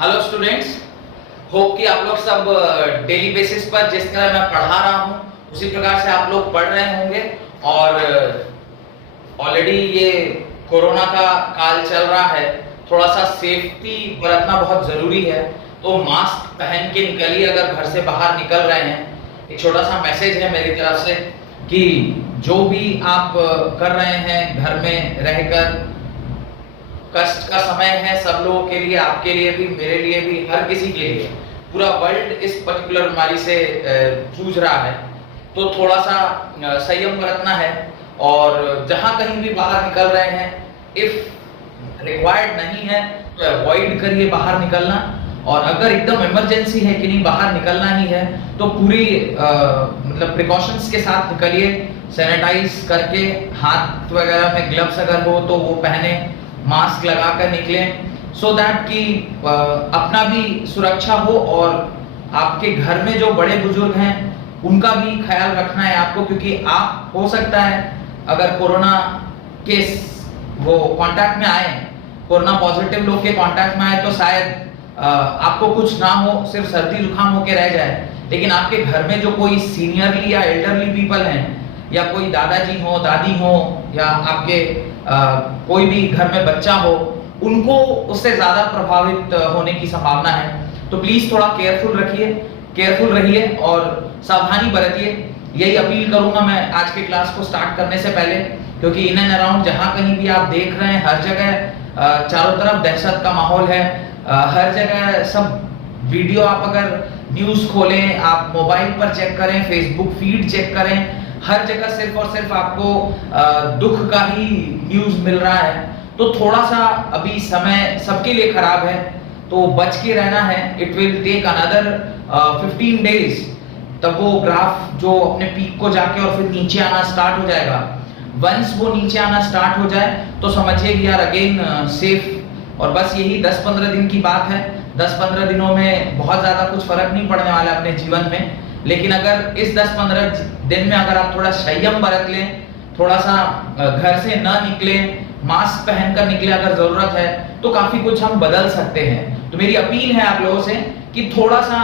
Hello students, hope कि आप लोग सब डेली बेसिस पर जिस तरह मैं पढ़ा रहा हूँ उसी प्रकार से आप लोग पढ़ रहे होंगे। और ऑलरेडी ये कोरोना का काल चल रहा है, थोड़ा सा सेफ्टी बरतना बहुत ज़रूरी है। तो मास्क पहन के निकलिए अगर घर से बाहर निकल रहे हैं। एक छोटा सा मैसेज है मेरी तरफ से कि जो भी आप कर रहे हैं घर में रहकर, कष्ट का समय है सब लोगों के लिए, आपके लिए भी, मेरे लिए भी, हर किसी के लिए। पूरा वर्ल्ड इस पर्टिकुलर बीमारी से जूझ रहा है, तो थोड़ा सा संयम बरतना है। और जहां कहीं भी बाहर निकल रहे हैं, इफ रिक्वायर्ड नहीं है तो अवॉइड करिए बाहर निकलना। और अगर एकदम इमरजेंसी है कि नहीं बाहर निकलना ही है तो पूरी मतलब प्रिकॉशंस के साथ निकलिए, सैनिटाइज करके, हाथ वगैरह में ग्लव्स अगर हो तो वो पहने, मास्क लगा कर निकलें, सो दैट कि अपना भी सुरक्षा हो और आपके घर में जो बड़े बुजुर्ग हैं उनका भी ख्याल रखना है आपको। क्योंकि आप हो सकता है अगर कोरोना के वो कांटेक्ट में आए, कोरोना पॉजिटिव लोग के कांटेक्ट में आए तो शायद आपको कुछ ना हो, सिर्फ सर्दी जुकाम होके रह जाए। लेकिन आपके घर में जो कोई सीनियरली या एल्डरली पीपल हैं, या कोई दादाजी हो, दादी हो, या आपके कोई भी घर में बच्चा हो, उनको उससे ज्यादा प्रभावित होने की संभावना है। तो प्लीज थोड़ा केयरफुल रहिए और सावधानी बरतिए। यही अपील करूंगा मैं आज के क्लास को स्टार्ट करने से पहले, क्योंकि इन एंड अराउंड जहां कहीं भी आप देख रहे हैं, हर जगह चारों तरफ दहशत का माहौल है। हर जगह सब वीडियो, आप अगर न्यूज खोलें, आप मोबाइल पर चेक करें, फेसबुक फीड चेक करें, हर जगह सिर्फ और सिर्फ आपको दुख का ही न्यूज मिल रहा है। तो थोड़ा सा अभी समय सबके लिए खराब है, तो बच के रहना है। It will take another 15 days, तब वो ग्राफ जो अपने पीक को जाके और फिर नीचे आना स्टार्ट हो जाएगा। वंस वो नीचे आना स्टार्ट हो जाए तो समझिए वी आर अगेन सेफ। और बस यही 10-15 दिन की बात है। 10-15 दिनों में बहुत ज्यादा कुछ फर्क नहीं पड़ने वाला अपने जीवन में। लेकिन अगर इस 10-15 दिन में अगर आप थोड़ा संयम बरत लें, थोड़ा सा घर से न निकलें, मास्क पहनकर निकले अगर जरूरत है, तो काफी कुछ हम बदल सकते हैं। तो मेरी अपील है आप लोगों से कि थोड़ा सा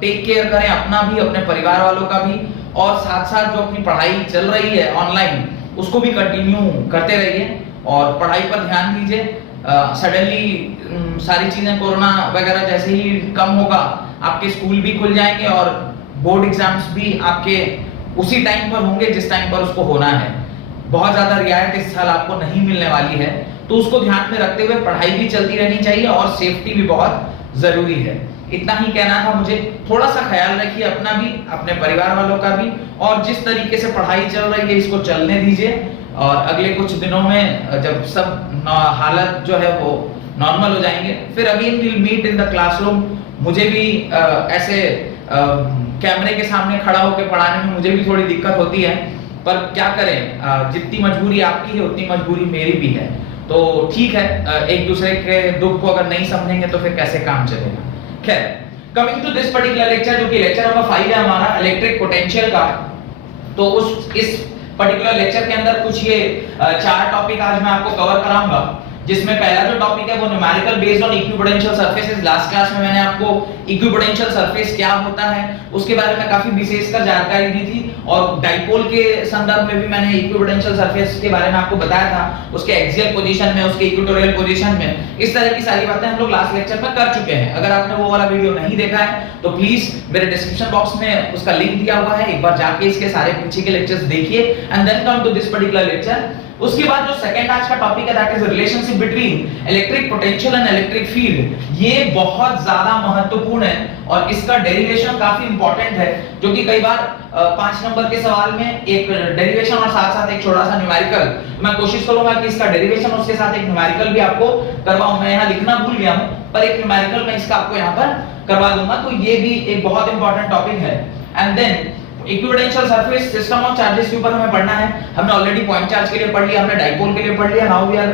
टेक केयर करें, अपना भी, अपने परिवार वालों का भी, और साथ साथ जो अपनी पढ़ाई चल रही है ऑनलाइन उसको भी कंटिन्यू करते रहिए और पढ़ाई पर ध्यान दीजिए। सडनली सारी चीजें कोरोना वगैरह जैसे ही कम होगा, आपके स्कूल भी खुल जाएंगे और बोर्ड एग्जाम्स भी आपके उसी टाइम पर होंगे जिस टाइम पर उसको होना है। बहुत ज्यादा रियायत इस साल आपको नहीं मिलने वाली है, तो उसको ध्यान में रखते हुए पढ़ाई भी चलती रहनी चाहिए और सेफ्टी भी बहुत जरूरी है। इतना ही कहना था मुझे। थोड़ा सा ख्याल रखिए अपना भी, अपने परिवार वालों का भी, और जिस तरीके से पढ़ाई चल रही है इसको चलने दीजिए। और अगले कुछ दिनों में जब सब हालत जो है वो नॉर्मल हो जाएंगे, फिर again will meet in the classroom. मुझे भी ऐसे कैमरे के सामने खड़ा होकर पढ़ाने में मुझे भी थोड़ी दिक्कत होती है, पर क्या करें, जितनी मजबूरी आपकी है उतनी मजबूरी मेरी भी है। तो ठीक है, एक दूसरे के दुख को अगर नहीं समझेंगे तो फिर कैसे काम चलेगा। खैर, coming to this particular lecture, जो कि लेक्चर नंबर 5 है हमारा इलेक्ट्रिक पोटेंशियल का। तो इस पर्टिकुलर लेक्चर के अंदर कुछ ये 4 टॉपिक आज मैं आपको कवर कराऊंगा, जिसमें पहला जो टॉपिक है वो numerical based on equipotential surfaces. Last class में मैंने आपको इक्विपोटेंशियल सरफेस क्या होता है उसके बारे में काफी विशेषकर जानकारी दी थी, और डाइपोल के संदर्भ में भी मैंने इक्विपोटेंशियल सरफेस के बारे में आपको बताया था, उसके एक्सियल पोजीशन में, उसके इक्वेटोरियल पोजीशन में। इस तरह की सारी बातें हम लोग लास्ट लेक्चर में कर चुके हैं। अगर आपने वो वाला वीडियो नहीं देखा है तो प्लीज मेरे डिस्क्रिप्शन बॉक्स में उसका लिंक दिया हुआ है, एक बार जाके इसके सारे पीछे के लेक्चर्स देखिए and then come to this particular lecture. उसके बाद जो सेकंड आज का टॉपिक है that is relationship between electric potential and electric field. ये बहुत ज्यादा महत्वपूर्ण है और इसका डेरिवेशन काफी इंपॉर्टेंट है, जो कि कई बार 5 नंबर के सवाल में एक डेरिवेशन और साथ साथ एक छोटा सा न्यूमेरिकल, मैं कोशिश करूंगा कि इसका डेरिवेशन उसके साथ एक न्यूमेरिकल भी आपको करवाऊं। मैं यहाँ लिखना भूल गया हूं, पर एक न्यूमेरिकल मैं इसका आपको यहाँ पर करवा दूंगा। तो ये भी एक बहुत इंपॉर्टेंट टॉपिक है। And then equipotential surface system of charges के ऊपर हमें पढ़ना है। हमने ऑलरेडी पॉइंट चार्ज के लिए पढ़ लिया, हमने डाइपोल के लिए पढ़ लिया। Now we are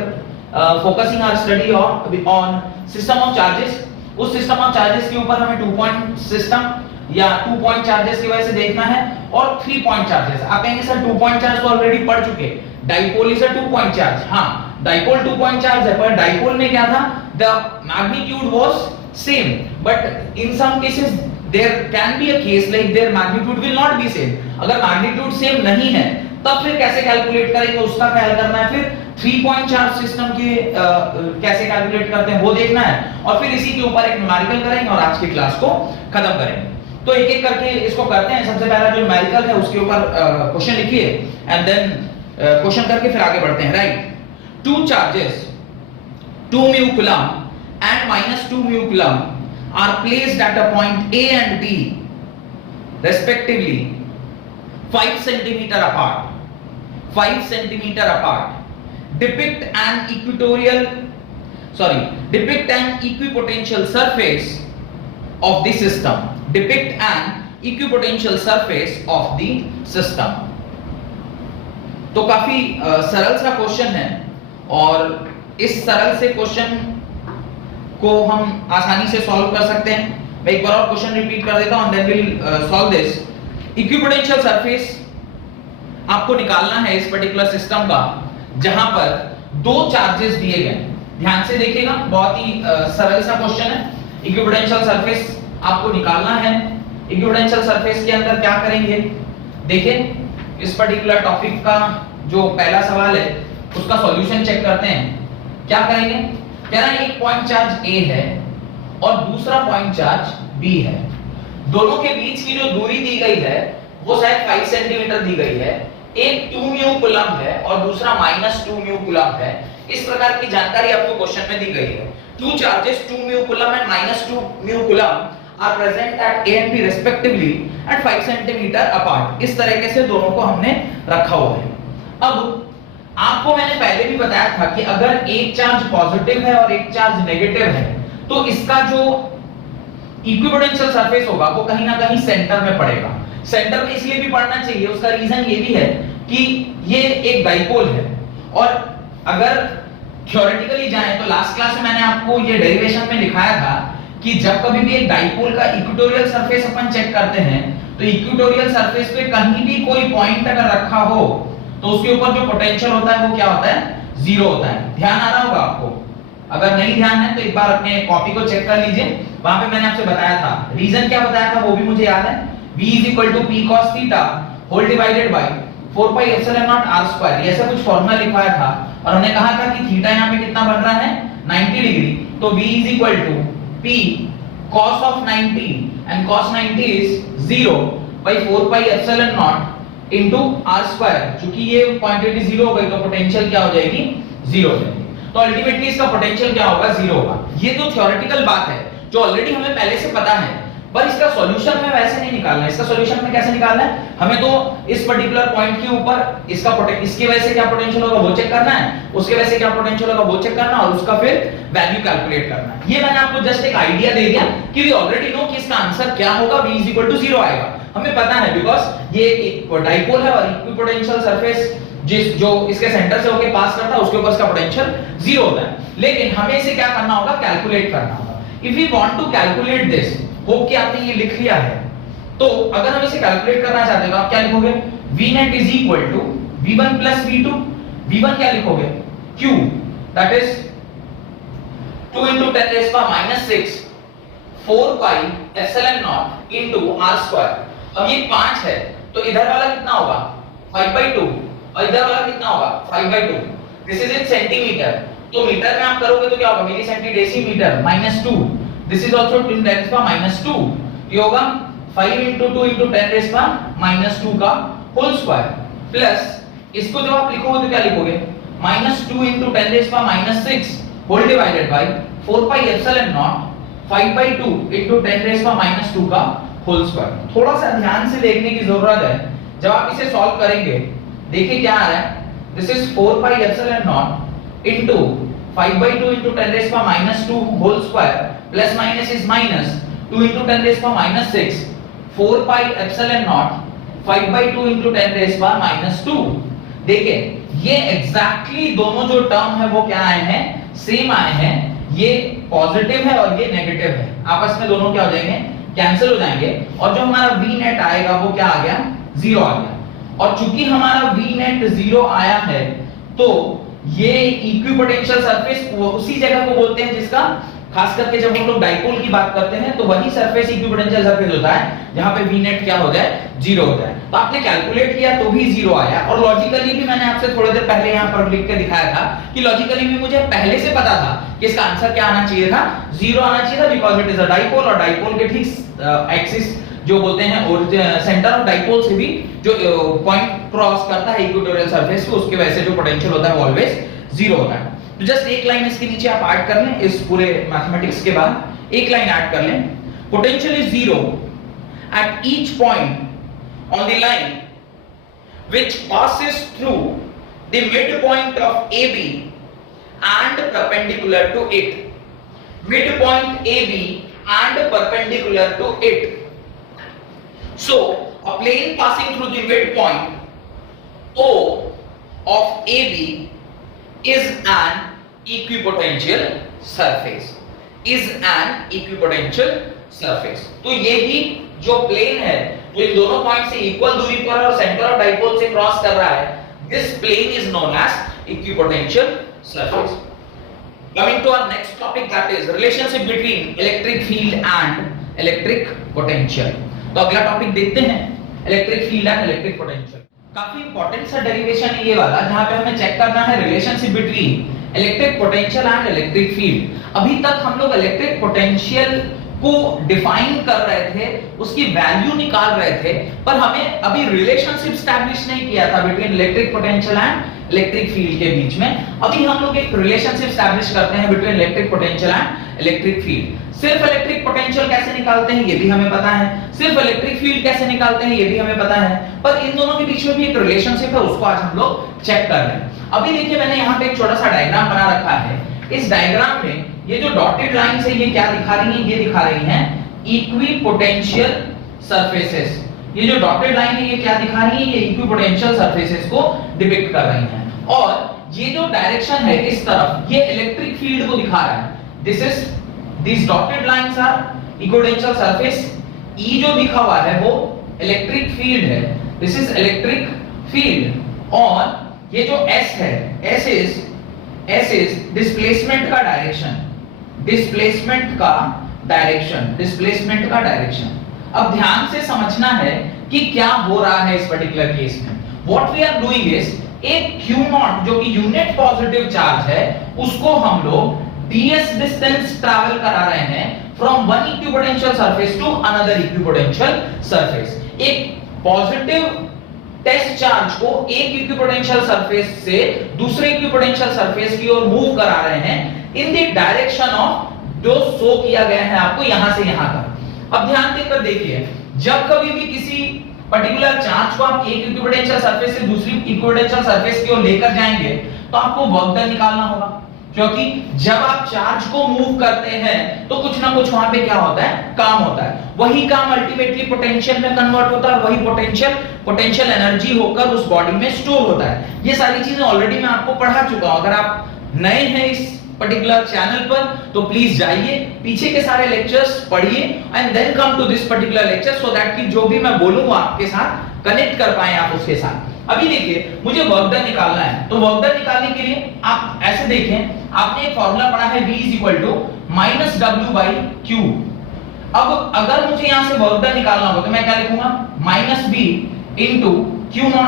focusing our study on system of charges. उस सिस्टम ऑफ चार्जेस के ऊपर हमें 2 पॉइंट सिस्टम या 2 पॉइंट चार्जेस की वजह से देखना है, और 3 पॉइंट चार्जेस। आप कहेंगे सर 2 पॉइंट चार्ज तो ऑलरेडी पढ़ चुके, dipole is a 2 point charge. हाँ, डाइपोल 2 पॉइंट चार्ज है, पर डाइपोल में क्या था, the magnitude was same, but in some cases there can be a case like their magnitude will not be same. अगर magnitude same नहीं है तब फिर कैसे कैलकुलेट करेंगे, उसका ख्याल करना है। फिर 3 पॉइंट चार्ज सिस्टम के कैसे कैलकुलेट करते हैं वो देखना है, और फिर इसी के ऊपर एक न्यूमेरिकल करेंगे और आज की क्लास को खत्म करेंगे। तो एक एक करके इसको करते हैं। सबसे पहला जो न्यूमेरिकल है उसके ऊपर क्वेश्चन लिखिए एंड देन क्वेश्चन करके फिर आगे बढ़ते हैं। Right, 2 charges 2 mu coulomb and -2 mu coulomb are placed at a point A and B respectively 5 centimeter apart. 5 centimeter apart. Depict an equipotential surface of the system. Depict an equipotential surface of the system. तो काफी सरल सा question है, और इस सरल से question को हम आसानी से सॉल्व कर सकते हैं। मैं एक बार और क्वेश्चन रिपीट कर देता हूं, then will solve this. Equipotential surface आपको निकालना है इस पर्टिकुलर सिस्टम का जहां पर 2 चार्जेस दिए गए। ध्यान से देखिएगा, बहुत ही सरल सा क्वेश्चन है। इक्विपोटेंशियल सरफेस आपको निकालना है। इक्विपोटेंशियल सरफेस के अंदर क्या करेंगे, देखिए इस पर्टिकुलर टॉपिक का जो पहला सवाल है उसका सॉल्यूशन चेक करते हैं। क्या करेंगे, कह रहा है एक पॉइंट चार्ज A है और दूसरा पॉइंट चार्ज B है। दोनों के बीच की जो दूरी दी गई है वो शायद 5 सेंटीमीटर दी गई है। एक 2 म्यू कूलम है और दूसरा -2 म्यू कूलम है। इस प्रकार की जानकारी आपको क्वेश्चन में दी गई है। 2 charges 2 mu coulomb and -2 mu coulomb are present at A and B respectively at 5 centimeter apart। इस तरीके से दोनों को हमने रखा हुआ है। अब आपको मैंने पहले भी बताया था कि अगर एक चार्ज पॉजिटिव है और एक चार्ज नेगेटिव है तो इसका जो इक्विपोटेंशियल सरफेस होगा वो कहीं ना कहीं सेंटर में पड़ेगा। सेंटर में इसलिए भी पड़ना चाहिए, उसका रीजन ये भी है कि ये एक डाइपोल है, और अगर थ्योरेटिकली जाएं तो लास्ट क्लास में मैंने आपको ये डेरिवेशन में लिखाया था कि जब कभी भी एक डाइपोल का इक्वेटोरियल सरफेस अपन चेक करते हैं तो इक्वेटोरियल सरफेस पे कहीं भी कोई पॉइंट अगर रखा हो तो उसके ऊपर जो पोटेंशियल होता है वो क्या होता है, 0 होता है। ध्यान आ रहा होगा आपको? अगर नहीं ध्यान है तो एक बार अपने कॉपी को चेक कर लीजिए, वहां पे मैंने आपसे बताया था। रीजन क्या बताया था वो भी मुझे याद है। V = P cos θ whole divided by 4 pi epsilon naught r square, ऐसा कुछ फॉर्मूला लिखवाया था, और हमने कहा था कि थीटा यहाँ पे कितना बन रहा है, 90 डिग्री। तो V = P cos of 90 and cos 90 is 0 by 4 pi epsilon naught into r square। चूंकि ये क्वांटिटी 0 हो गई तो पोटेंशियल क्या हो जाएगी, 0 हो जाएगी। तो अल्टीमेटली इसका पोटेंशियल क्या होगा, 0 होगा। ये तो थ्योरेटिकल बात है जो ऑलरेडी हमें पहले से पता है, पर इसका सॉल्यूशन में वैसे नहीं निकालना है। इसका सॉल्यूशन में कैसे निकालना है, हमें तो इस पर्टिकुलर पॉइंट के ऊपर इसकी वजह से क्या पोटेंशियल होगा वो चेक करना है, उसके वजह से क्या पोटेंशियल होगा वो चेक करना, और उसका फिर वैल्यू कैलकुलेट करना है। ये मैंने आपको जस्ट एक आइडिया दे दिया कि वी ऑलरेडी नो कि इसका आंसर क्या होगा, V = 0 आएगा। हमें पता है बिकॉज़ ये एक डाइपोल है और इक्विपोटेंशियल सरफेस जो इसके सेंटर से होके पास करता है उसके ऊपर इसका पोटेंशियल 0 होता है। लेकिन हमें इसे क्या करना होगा, कैलकुलेट करना होगा। If we want to calculate this, hope कि आपने ये लिख लिया है, तो अगर हम इसे कैलकुलेट करना चाहते हैं तो आप क्या लिखोगे, Vnet = V1 + V2। V1 क्या लिखोगे, Q, that is 2 × 10⁻⁻⁶ 4 pi epsilon naught into r square। अब ये 5 है तो इधर वाला कितना होगा, 5/2, और इधर वाला कितना होगा, 5/2। दिस इज इन सेंटीमीटर, तो मीटर में आप करोगे तो क्या होगा, milli centi decimeter -2। This is also 10 -2। ये होगा 5 × 2 × 10⁻⁻2 का होल स्क्वायर, प्लस इसको जब आप लिखोगे तो क्या लिखोगे, -2 × 10⁻⁶ whole divided by 4 pi epsilon naught 5/2 × 10⁻⁻2 का होल स्क्वायर। थोड़ा सा ध्यान से देखने की जरूरत है। जब आप इसे सॉल्व करेंगे, देखिए क्या आ रहा है, this is 4 pi epsilon naught into 5/2 × 10⁻⁻2 whole square, plus minus is minus, 2 × 10⁻⁶, 4 pi epsilon naught 5/2 × 10⁻²। देखिए ये एग्जैक्टली दोनों जो टर्म है वो क्या आए हैं, सेम आए हैं। ये पॉजिटिव है और ये नेगेटिव है, आपस में दोनों क्या हो जाएंगे, कैंसिल हो जाएंगे, और जो हमारा Vnet आएगा वो क्या आ गया, 0 आ गया। और चूंकि हमारा Vnet 0 आया है तो ये इक्विपोटेंशियल सरफेस उसी जगह को बोलते हैं जिसका, खास करके जब हम लोग डाइपोल की बात करते हैं तो वही सरफेस इक्विपोटेंशियल सरफेस होता है जहां पे v नेट क्या हो जाए, जीरो हो जाए। तो आपने कैलकुलेट किया तो भी जीरो आया, और लॉजिकली भी मैंने आपसे थोड़ी देर पहले यहां पर लिख के दिखाया था कि लॉजिकली भी मुझे पहले से पता था कि इसका आंसर क्या आना चाहिए था, जीरो आना चाहिए था, because it is a dipole, और डाइपोल के ठीक एक्सिस जो बोलते हैं सेंटर ऑफ डाइपोल से भी जो पॉइंट क्रॉस करता है इक्वेटोरियल सरफेस को, उसकी वजह से जो पोटेंशियल होता है वो ऑलवेज जीरो होता है। तो जस्ट एक लाइन इसके नीचे आप ऐड कर लें, इस पूरे मैथमेटिक्स के बाद एक लाइन ऐड कर लें, potential is zero at each point on the line which passes through the midpoint of AB and perpendicular to it. Midpoint AB and perpendicular to it. So a plane passing through the midpoint O of AB is an equipotential surface. Is an equipotential surface. तो ये भी जो plane है जो इन दोनों point से equal दूरी पर और सेंटर ऑफ डाइपोल से क्रॉस कर रहा है, this plane is known as equipotential surface. Coming to our next topic, that is relationship between electric field and electric potential. तो अगला टॉपिक देखते हैं, electric field and electric potential. काफी important सा डेरिवेशन है ये वाला, जहां पे हमें चेक करना है relationship between electric potential and electric field. अभी तक हम लोग इलेक्ट्रिक पोटेंशियल को डिफाइन कर रहे थे, उसकी वैल्यू निकाल रहे थे, पर हमें अभी रिलेशनशिप स्टैब्लिश नहीं किया था between electric potential and electric field के बीच में। अभी हम लोग एक रिलेशनशिप स्टैब्लिश करते हैं between electric potential and electric field. सिर्फ इलेक्ट्रिक पोटेंशियल कैसे निकालते हैं ये भी हमें पता है, सिर्फ इलेक्ट्रिक फील्ड कैसे निकालते हैं ये भी हमें पता है, पर इन दोनों के बीच में भी एक रिलेशनशिप है, उसको आज हम लोग चेक कर रहे हैं। अभी देखिए मैंने यहाँ पे एक छोटा सा डायग्राम बना रखा है। इस डायग्राम में ये जो डॉटेड लाइंस है ये क्या दिखा रही है, ये दिखा रही हैं इक्विपोटेंशियल सरफेसेस। ये जो डॉटेड लाइन है ये क्या दिखा रही है, ये इक्विपोटेंशियल सरफेसेस को डिपिक्ट कर रही हैं, और ये जो डायरेक्शन है इस तरफ ये इलेक्ट्रिक फील्ड को दिखा रहा है। This is These dotted lines are equipotential surface. E जो दिखा हुआ है वो इलेक्ट्रिक फील्ड है, this is electric field, और ये जो S है, S is displacement का डायरेक्शन, displacement का डायरेक्शन। अब ध्यान से समझना है कि क्या हो रहा है इस पर्टिकुलर केस में। What we are doing is एक Q0 जो कि यूनिट पॉजिटिव चार्ज है उसको हम लोग ds डिस्टेंस ट्रैवल करा रहे हैं from one equipotential surface to another equipotential surface. एक पॉजिटिव टेस्ट चार्ज को एक इक्विपोटेंशियल सरफेस से दूसरे इक्विपोटेंशियल सरफेस की ओर मूव करा रहे हैं इन द डायरेक्शन ऑफ जो शो किया गया है आपको यहां से यहां तक। अब ध्यान देकर देखिए, जब कभी भी किसी पर्टिकुलर चार्ज को आप एक इक्विपोटेंशियल सरफेस से दूसरी इक्विपोटेंशियल सरफेस की ओर लेकर जाएंगे तो आपको वर्क डन निकालना होगा, क्योंकि जब आप चार्ज को मूव करते हैं तो कुछ ना कुछ वहां पे क्या होता है, काम होता है। वही काम अल्टीमेटली पोटेंशियल में कन्वर्ट होता है, वही पोटेंशियल एनर्जी होकर उस बॉडी में स्टोर होता है। ये सारी चीजें ऑलरेडी मैं आपको पढ़ा चुका हूं। अगर आप नए हैं इस पर्टिकुलर चैनल पर तो प्लीज जाइए, पीछे के सारे लेक्चर्स पढ़िए and then come to this particular lecture, so that कि जो भी मैं बोलूंगा आपके साथ कनेक्ट कर पाए आप उसके साथ। अभी देखिए मुझे वर्क डन निकालना है, तो वर्क डन निकालने के लिए आप ऐसे देखें, आपने एक फॉर्मूला पढ़ा है V = -W/Q। अब अगर मुझे यहां से वर्क डन निकालना होगा तो मैं क्या लिखूंगा, -B × Q0।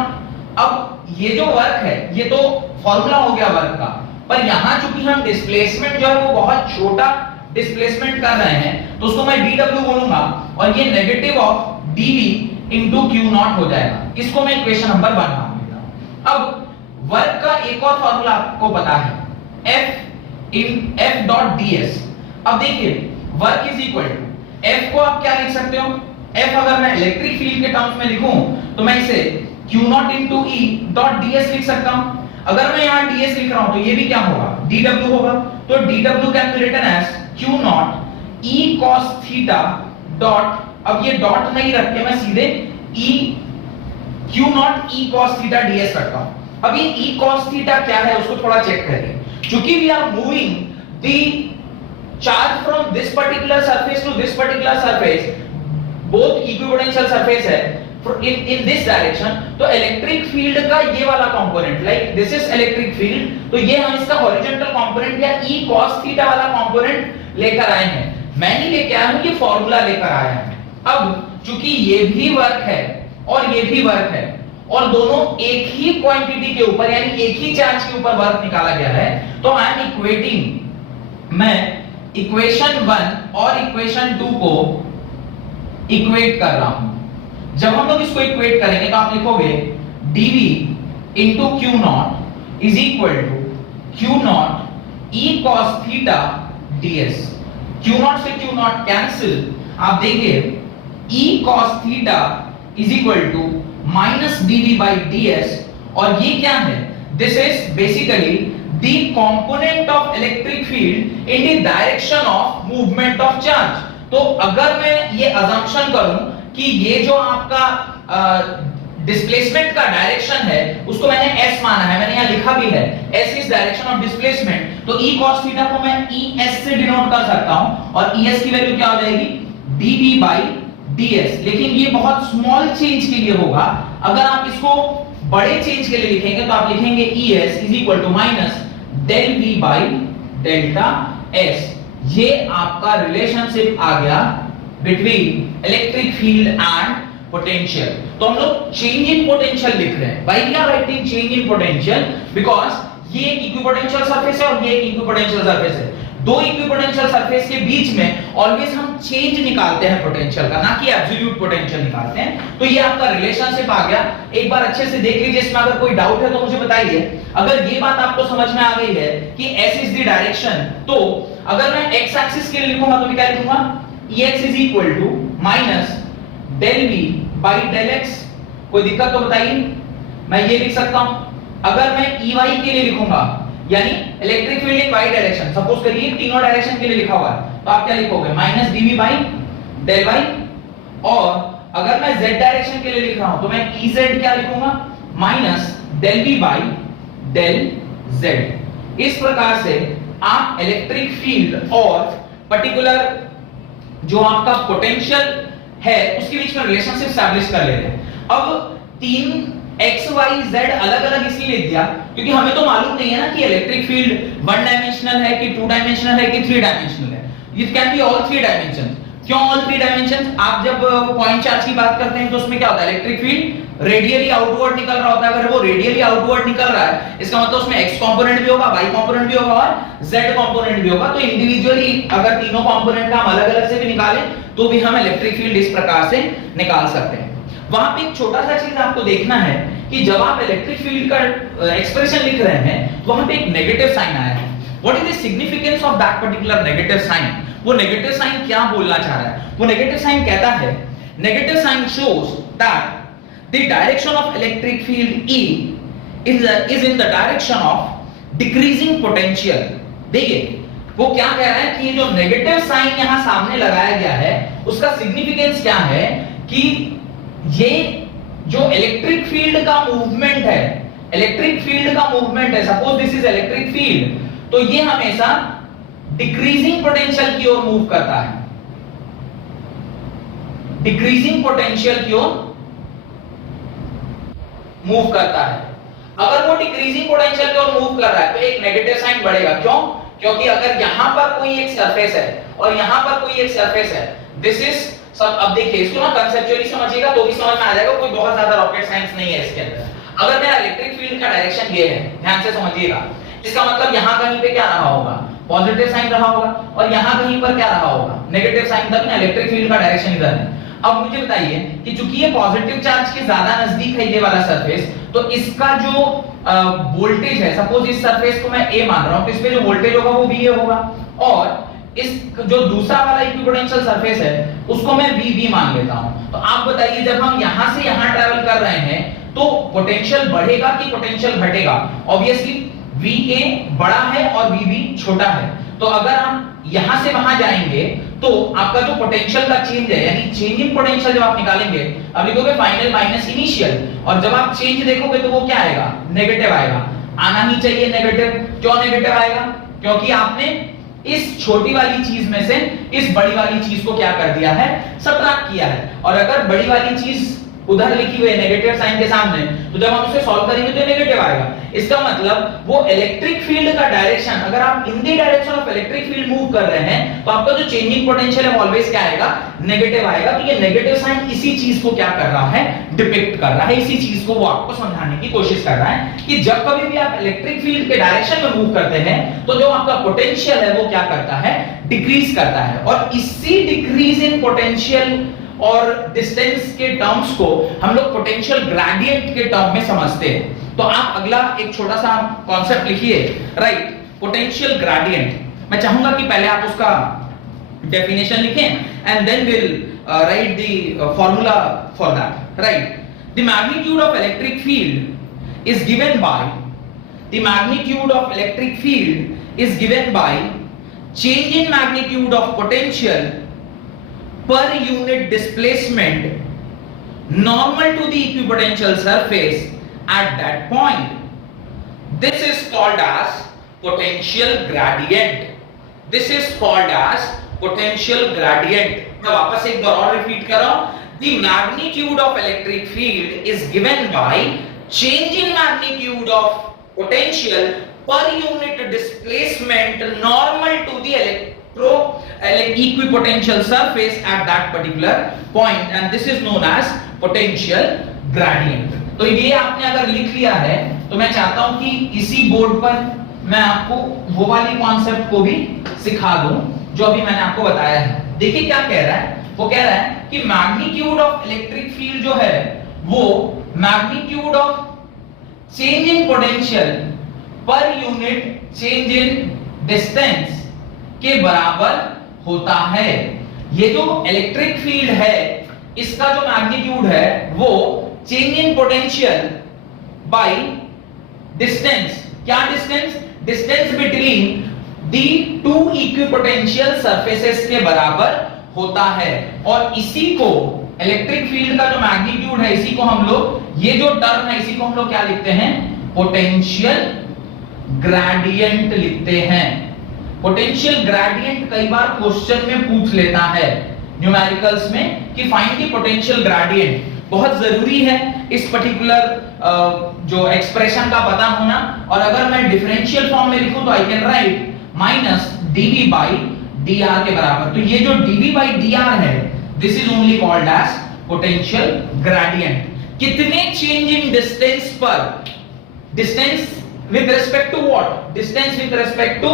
अब ये जो वर्क है ये तो फॉर्मूला हो गया वर्क का, पर यहां चूंकि हम डिस्प्लेसमेंट जो है वो बहुत छोटा डिस्प्लेसमेंट कर रहे हैं तो उसको मैं dW बोलूंगा, और ये नेगेटिव ऑफ dV × Q0 हो जाएगा। इसको मैं इक्वेशन नंबर 1 मान लेता हूं। अब वर्क का एक और फॉर्मूला आपको पता है, F.ds। अब देखिए work is equal to F को आप क्या लिख सकते हो, F अगर मैं इलेक्ट्रिक फील्ड के टर्म्स में लिखूं तो मैं इसे Q0 × E.ds लिख सकता हूं। अगर मैं यहां ds लिख रहा हूं तो ये भी क्या होगा, dw होगा। तो dw can be written as Q0 E cos theta dot, अब ये डॉट नहीं रख के मैं सीधे Q0 E cos theta ds रखता हूं। अब ये E cos थीटा क्या है उसको थोड़ा चेक करिए। चूंकि we are moving the charge from this particular surface to this particular surface, both equipotential surface है, in this direction, तो इलेक्ट्रिक फील्ड का ये वाला component, like this is electric field, तो ये हम इसका हॉरिजॉन्टल कंपोनेंट या E cos थीटा वाला कंपोनेंट लेकर आए हैं। मैं नहीं लेके आया हूं, ये फार्मूला लेकर आया हूं। अब चूंकि ये भी वर्क है और ये भी वर्क है और दोनों एक ही क्वांटिटी के ऊपर यानी एक ही चार्ज के ऊपर वर्क निकाला गया है, तो आई एम इक्वेटिंग, मैं इक्वेशन 1 और इक्वेशन 2 को इक्वेट कर रहा हूं। जब हम लोग इसको इक्वेट करेंगे तो आप लिखोगे dv into q naught is equal to q naught e cos theta ds। q naught से q naught कैंसिल, आप देखिए e cos theta is equal to minus dv by ds, और ये क्या है? This is basically the component of electric field in the direction of movement of charge। तो अगर मैं ये assumption करूं कि ये जो आपका डिस्प्लेसमेंट का डायरेक्शन है उसको मैंने s माना है, मैंने यहाँ लिखा भी है s is direction of displacement, तो e cos थीटा को मैं es से डिनोट कर सकता हूं और es की वैल्यू क्या हो जाएगी? dv by ds। लेकिन ये बहुत स्मॉल चेंज के लिए होगा। अगर आप इसको बड़े चेंज के लिए लिखेंगे तो आप लिखेंगे es is equal to minus del v by delta s। ये आपका रिलेशनशिप आ गया between electric field and potential. तो हम लोग चेंज इन पोटेंशियल लिख रहे हैं। Why we are writing change in potential? Because ये एक इक्विपोटेंशियल सरफेस है और ये एक इक्विपोटेंशियल सरफेस है। दो इक्विपोटेंशियल सरफेस के बीच में ऑलवेज हम चेंज निकालते हैं पोटेंशियल का, ना कि एब्सोल्यूट पोटेंशियल निकालते हैं। तो ये आपका रिलेशनशिप आ गया। एक बार अच्छे से देख लीजिए, इसमें अगर कोई डाउट है तो मुझे बताइए। अगर ये बात आपको समझ में आ गई है कि s इज द डायरेक्शन, तो अगर मैं x एक्सिस के लिए लिखूंगा तो मैं क्या लिखूंगा? Ex is equal to minus del v by del x। कोई दिक्कत तो बताइए, मैं ये लिख सकता हूं। अगर मैं Ey के लिए लिखूंगा यानी इलेक्ट्रिक फील्ड इन y डायरेक्शन, सपोज करिए तीनों डायरेक्शन के लिए लिखा हुआ है, तो आप क्या लिखोगे? Minus dv by del y। और अगर मैं z डायरेक्शन के लिए लिख रहा हूं तो मैं Ez क्या लिखूंगा? Minus del v by del z। इस प्रकार से आप इलेक्ट्रिक फील्ड और पर्टिकुलर जो आपका पोटेंशियल है उसके बीच में रिलेशनशिप एस्टैब्लिश कर लेते हैं। अब तीन x y z अलग-अलग इसलिए लिख दिया क्योंकि हमें तो मालूम नहीं है ना कि इलेक्ट्रिक फील्ड वन डायमेंशनल है कि टू डायमेंशनल है कि थ्री डायमेंशनल है। It can be all three dimensions. क्यों ऑल थ्री डायमेंशंस? आप जब पॉइंट चार्ज की बात करते हैं तो उसमें क्या होता है? इलेक्ट्रिक फील्ड रेडियली आउटवर्ड निकल रहा होता है। अगर वो रेडियली आउटवर्ड निकल रहा है इसका मतलब उसमें x कंपोनेंट भी होगा, y कंपोनेंट भी होगा और z कंपोनेंट भी होगा। तो इंडिविजुअली अगर तीनों कंपोनेंट का हम अलग-अलग से भी निकालें तो भी हम इलेक्ट्रिक फील्ड इस प्रकार से निकाल सकते हैं। वहां पे एक छोटा सा चीज आपको देखना है कि जब आप इलेक्ट्रिक फील्ड का एक्सप्रेशन लिख रहे हैं तो वहां पे एक नेगेटिव साइन आया है। What is the significance of that particular negative sign? वो नेगेटिव साइन क्या बोलना चाह रहा है? वो नेगेटिव साइन कहता है, negative sign shows that the direction of electric field E is in the direction of decreasing potential। देखिए वो क्या कह रहा है कि जो नेगेटिव साइन यहां सामने लगाया गया है उसका सिग्निफिकेंस क्या है कि ये जो इलेक्ट्रिक फील्ड का मूवमेंट है, इलेक्ट्रिक फील्ड का मूवमेंट है, suppose this is electric field, तो ये हमेशा डिक्रीजिंग पोटेंशियल की ओर मूव करता है, डिक्रीजिंग पोटेंशियल की ओर मूव करता है। अगर वो डिक्रीजिंग पोटेंशियल की ओर मूव कर रहा है तो एक नेगेटिव साइन बढ़ेगा। क्यों? क्योंकि अगर यहां पर कोई एक सरफेस है और यहां पर कोई एक सरफेस है, दिस इज सब। अब देखिए इसको ना कंसेप्चुअली समझिएगा तो भी समझ में आ जाएगा, कोई बहुत ज्यादा रॉकेट साइंस नहीं है इसके अंदर। अगर मेरा इलेक्ट्रिक फील्ड का डायरेक्शन ये है, ध्यान से समझिएगा, इसका मतलब यहां कहीं पे क्या रहा होगा? पॉजिटिव साइन रहा होगा और यहां कहीं पर क्या रहा होगा? Negative sign. तब ना इलेक्ट्रिक फील्ड का डायरेक्शन इधर है। अब मुझे बताइए कि चूंकि ये पॉजिटिव चार्ज के ज्यादा नजदीक है ये वाला सरफेस, तो इसका जो वोल्टेज है, सपोज इस सरफेस को मैं A मान रहा हूं तो इसमें जो वोल्टेज होगा वो VA होगा, और इस जो दूसरा वाला इक्विपोटेंशियल सरफेस है उसको मैं VB मान लेता हूं। तो आप बताइए जब हम यहां से यहां ट्रैवल कर रहे हैं तो पोटेंशियल बढ़ेगा कि पोटेंशियल घटेगा? ऑब्वियसली VA बड़ा है और VB छोटा है। तो अगर हम यहां से वहां जाएंगे तो आपका जो पोटेंशियल का चेंज है यानी चेंज इन पोटेंशियल जब आप निकालेंगे, अब लिखोगे फाइनल माइनस इनिशियल, और जब आप चेंज देखोगे तो वो क्या आएगा? नेगेटिव आएगा। आना ही चाहिए नेगेटिव। क्यों नेगेटिव आएगा? क्योंकि आपने इस छोटी वाली चीज में से इस बड़ी वाली चीज को क्या कर दिया है? सबट्रैक्ट किया है। और अगर बड़ी वाली चीज उधर लिखी हुई है नेगेटिव साइन के सामने, तो जब हम उसे सॉल्व करेंगे तो नेगेटिव आएगा। इसका मतलब वो इलेक्ट्रिक फील्ड का डायरेक्शन, अगर आप in the direction of electric field move कर रहे हैं तो आपका जो चेंजिंग पोटेंशियल है ऑलवेज क्या आएगा, नेगेटिव आएगा। तो ये नेगेटिव साइन इसी चीज को क्या कर रहा है, डिपिक्ट कर रहा है, इसी चीज को वो आपको समझाने की कोशिश कर रहा है कि जब कभी भी आप इलेक्ट्रिक फील्ड के डायरेक्शन में मूव करते हैं तो जो आपका पोटेंशियल है वो क्या करता है, डिक्रीज करता है। और इसी डिक्रीज इन पोटेंशियल और डिस्टेंस के टर्म्स को हम लोग पोटेंशियल ग्रेडियंट के टर्म में समझते हैं। तो आप अगला एक छोटा सा कॉन्सेप्ट लिखिए, राइट, पोटेंशियल ग्रेडियंट। मैं चाहूंगा कि पहले आप उसका डेफिनेशन लिखें and then will write the formula for that, right. The magnitude of electric field is given by the magnitude of electric field is given by change in magnitude of potential per unit displacement normal to the equipotential surface at that point. This is called as potential gradient. This is called as potential gradient. मैं वापस एक बार और repeat कर रहा हूं, the magnitude of electric field is given by change in magnitude of potential per unit displacement normal to the equipotential surface at that particular point, and this is known as potential gradient. तो ये आपने अगर लिख लिया है तो मैं चाहता हूं कि इसी बोर्ड पर मैं आपको वो वाली कॉन्सेप्ट को भी सिखा दूं जो अभी मैंने आपको बताया है। देखिए क्या कह रहा है, वो कह रहा है कि मैग्नीट्यूड ऑफ इलेक्ट्रिक फील्ड जो है वो magnitude of change in potential per unit change in distance के बराबर होता है। ये जो इलेक्ट्रिक फील्ड है इसका जो मैग्नीट्यूड है वो change in potential by distance, क्या distance, distance between the two equipotential surfaces के बराबर होता है। और इसी को इलेक्ट्रिक फील्ड का जो मैग्नीट्यूड है इसी को हम लोग, ये जो टर्म है इसी को हम लोग क्या लिखते हैं, पोटेंशियल ग्रेडियंट लिखते हैं। पोटेंशियल ग्रेडियंट कई बार क्वेश्चन में पूछ लेता है न्यूमेरिकल्स में कि फाइंड द पोटेंशियल ग्रेडियंट। बहुत जरूरी है इस पर्टिकुलर जो एक्सप्रेशन का पता होना। और अगर मैं डिफरेंशियल फॉर्म में लिखूं तो I can write minus dv by dr के बराबर। तो ये जो dv by dr है this is only called as potential gradient. कितने चेंज इन डिस्टेंस पर, distance with respect to what, distance with respect to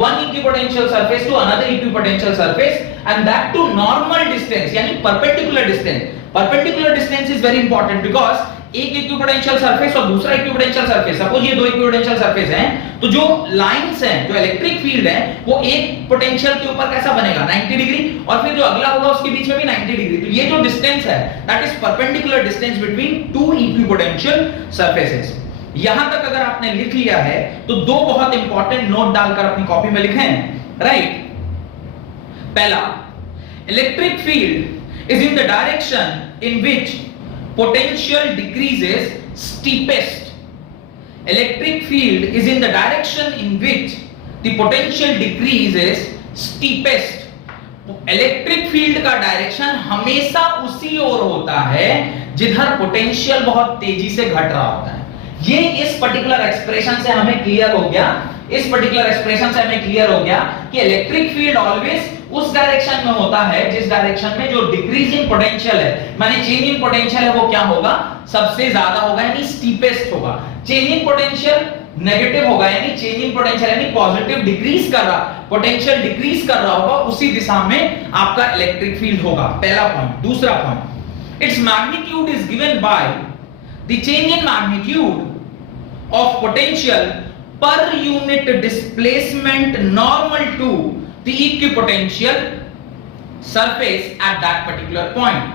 one equipotential surface to another equipotential surface, and that to normal distance यानी perpendicular distance। perpendicular distance is very important because एक equipotential surface और दूसरा equipotential surface, suppose ये दो equipotential surface हैं तो जो lines हैं, जो इलेक्ट्रिक फील्ड है वो एक पोटेंशियल के ऊपर कैसा बनेगा, 90 डिग्री, और फिर जो अगला होगा उसके बीच में भी 90 डिग्री। तो ये जो डिस्टेंस है that is perpendicular distance between two equipotential surfaces. यहां तक अगर आपने लिख लिया है तो दो बहुत इंपॉर्टेंट नोट डालकर अपनी कॉपी में लिखें, राइट। पहला, electric field is in the direction in which potential decreases steepest. Electric field is in the direction in which the potential decreases steepest. Electric field का डायरेक्शन हमेशा उसी ओर होता है जिधर पोटेंशियल बहुत तेजी से घट रहा होता है। ये इस पर्टिकुलर एक्सप्रेशन से हमें क्लियर हो गया, इस पर्टिकुलर एक्सप्रेशन से हमें क्लियर हो गया कि इलेक्ट्रिक फील्ड ऑलवेज उस डायरेक्शन में होता है जिस डायरेक्शन में जो डिक्रीज इन पोटेंशियल है, माने चेंज इन पोटेंशियल है वो क्या होगा, सबसे ज्यादा होगा यानी स्टीपेस्ट होगा। चेंज इन पोटेंशियल नेगेटिव होगा यानी चेंज इन पोटेंशियल यानी पॉजिटिव डिक्रीज कर रहा, पोटेंशियल डिक्रीज कर रहा होगा, उसी दिशा में आपका इलेक्ट्रिक फील्ड होगा। पहला पॉइंट। दूसरा point, its magnitude is given by the change in magnitude of potential per unit displacement normal to the equipotential surface at that particular point।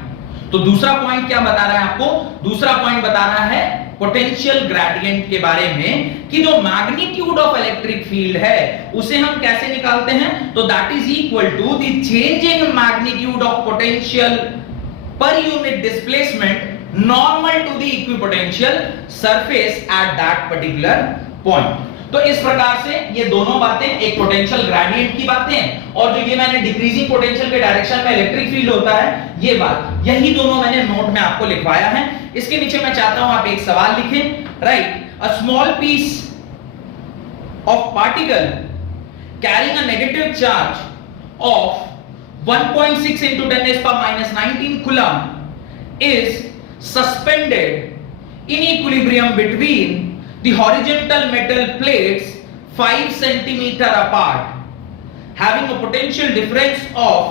तो दूसरा पॉइंट क्या बता रहा है आपको, दूसरा पॉइंट बता रहा है पोटेंशियल ग्रेडियंट के बारे में कि जो मैग्नीट्यूड ऑफ इलेक्ट्रिक फील्ड है उसे हम कैसे निकालते हैं, तो that is equal to the change in magnitude of potential per unit displacement normal to the equipotential surface at that particular point। तो इस प्रकार से ये दोनों बातें, एक पोटेंशियल ग्रेडियंट की बातें और जो ये मैंने डिक्रीजिंग पोटेंशियल के डायरेक्शन में इलेक्ट्रिक फील्ड होता है ये बात, यही दोनों मैंने नोट में आपको लिखवाया है। इसके नीचे मैं चाहता हूं आप एक सवाल लिखें, right, a small piece of particle carrying a negative charge of 1.6 into 10⁻⁻19 coulomb is suspended in equilibrium between the horizontal metal plates 5 centimeter apart, having a potential difference of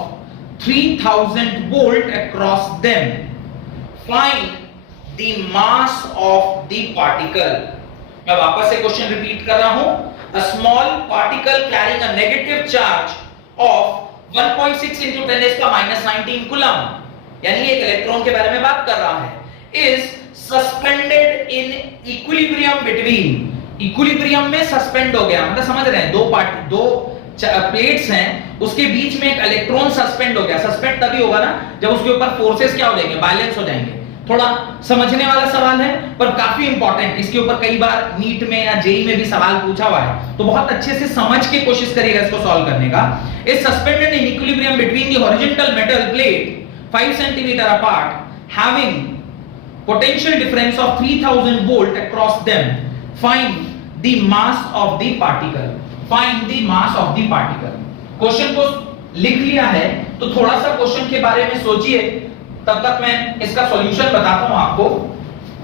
3000 volt across them. Find the mass of the particle. मैं वापस से question repeat कर रहा हूं। A small particle carrying a negative charge of 1.6 into 10⁻⁻19 coulomb, यानी एक electron के बारे में बात कर रहा है, is suspended in equilibrium between, equilibrium में सस्पेंड हो गया, मतलब समझ रहे हैं, दो प्लेट्स हैं, उसके बीच में एक इलेक्ट्रॉन सस्पेंड हो गया। सस्पेंड तभी होगा ना जब उसके ऊपर फोर्सेस क्या हो जाएंगे, बैलेंस हो जाएंगे। थोड़ा समझने वाला सवाल है पर काफी इंपॉर्टेंट, इसके ऊपर कई बार नीट में या जेई में भी सवाल पूछा हुआ है, तो बहुत अच्छे से समझ के कोशिश करिएगा इसको सॉल्व करने का। Is suspended in equilibrium between the horizontal metal plate 5 centimetre apart having potential difference of 3000 volt across them. Find the mass of the particle. Find the mass of the particle. Question को लिख लिया है तो थोड़ा सा question के बारे में सोचिए, तब तक मैं इसका सॉल्यूशन बताता हूं आपको।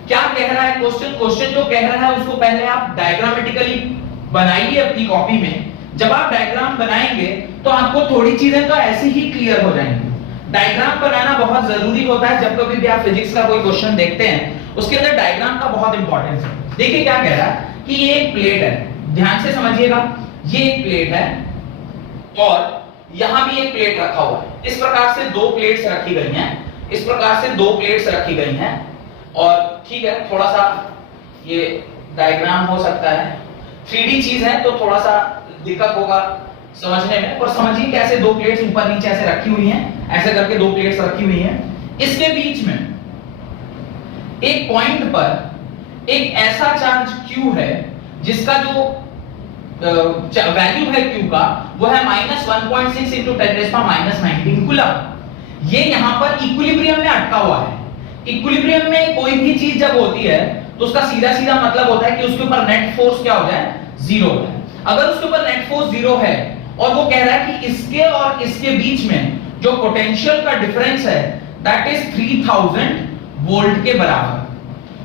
क्या कह रहा है क्वेश्चन? क्वेश्चन जो कह रहा है उसको पहले आप डायग्रामेटिकली बनाइए अपनी कॉपी में। जब आप डायग्राम बनाएंगे तो आपको थोड़ी चीजें तो ऐसे ही क्लियर हो जाएंगी। डायग्राम बनाना बहुत जरूरी होता है। जब कभी भी आप फिजिक्स का कोई क्वेश्चन देखते हैं उसके अंदर डायग्राम का बहुत इंपॉर्टेंस है। देखिए क्या कह रहा है कि ये एक प्लेट है, ध्यान से समझिएगा, ये एक प्लेट है और यहां भी एक प्लेट रखा हुआ है। इस प्रकार से दो प्लेट्स रखी गई हैं, इस प्रकार से दो प्लेट्स रखी गई हैं और ठीक है, थोड़ा सा ये डायग्राम हो सकता है 3D चीज है तो थोड़ा सा दिक्कत होगा समझने में, और समझिए कैसे दो प्लेट्स ऊपर नीचे ऐसे रखी हुई हैं, ऐसे करके दो प्लेट्स रखी हुई हैं। इसके बीच में एक पॉइंट पर एक ऐसा चार्ज Q है जिसका जो वैल्यू है Q का वो है -1.6 into 10⁻⁻19 कूलम। ये यहां पर इक्विलिब्रियम में अटका हुआ है। इक्विलिब्रियम में कोई भी चीज जब होती है तो उसका सीधा सीधा मतलब होता है कि उसके ऊपर नेट फोर्स क्या हो जाए, जीरो हो जाए। अगर उसके ऊपर नेट फोर्स जीरो है और वो कह रहा है कि इसके और इसके बीच में जो पोटेंशियल का डिफरेंस है दैट इज 3000 वोल्ट के बराबर।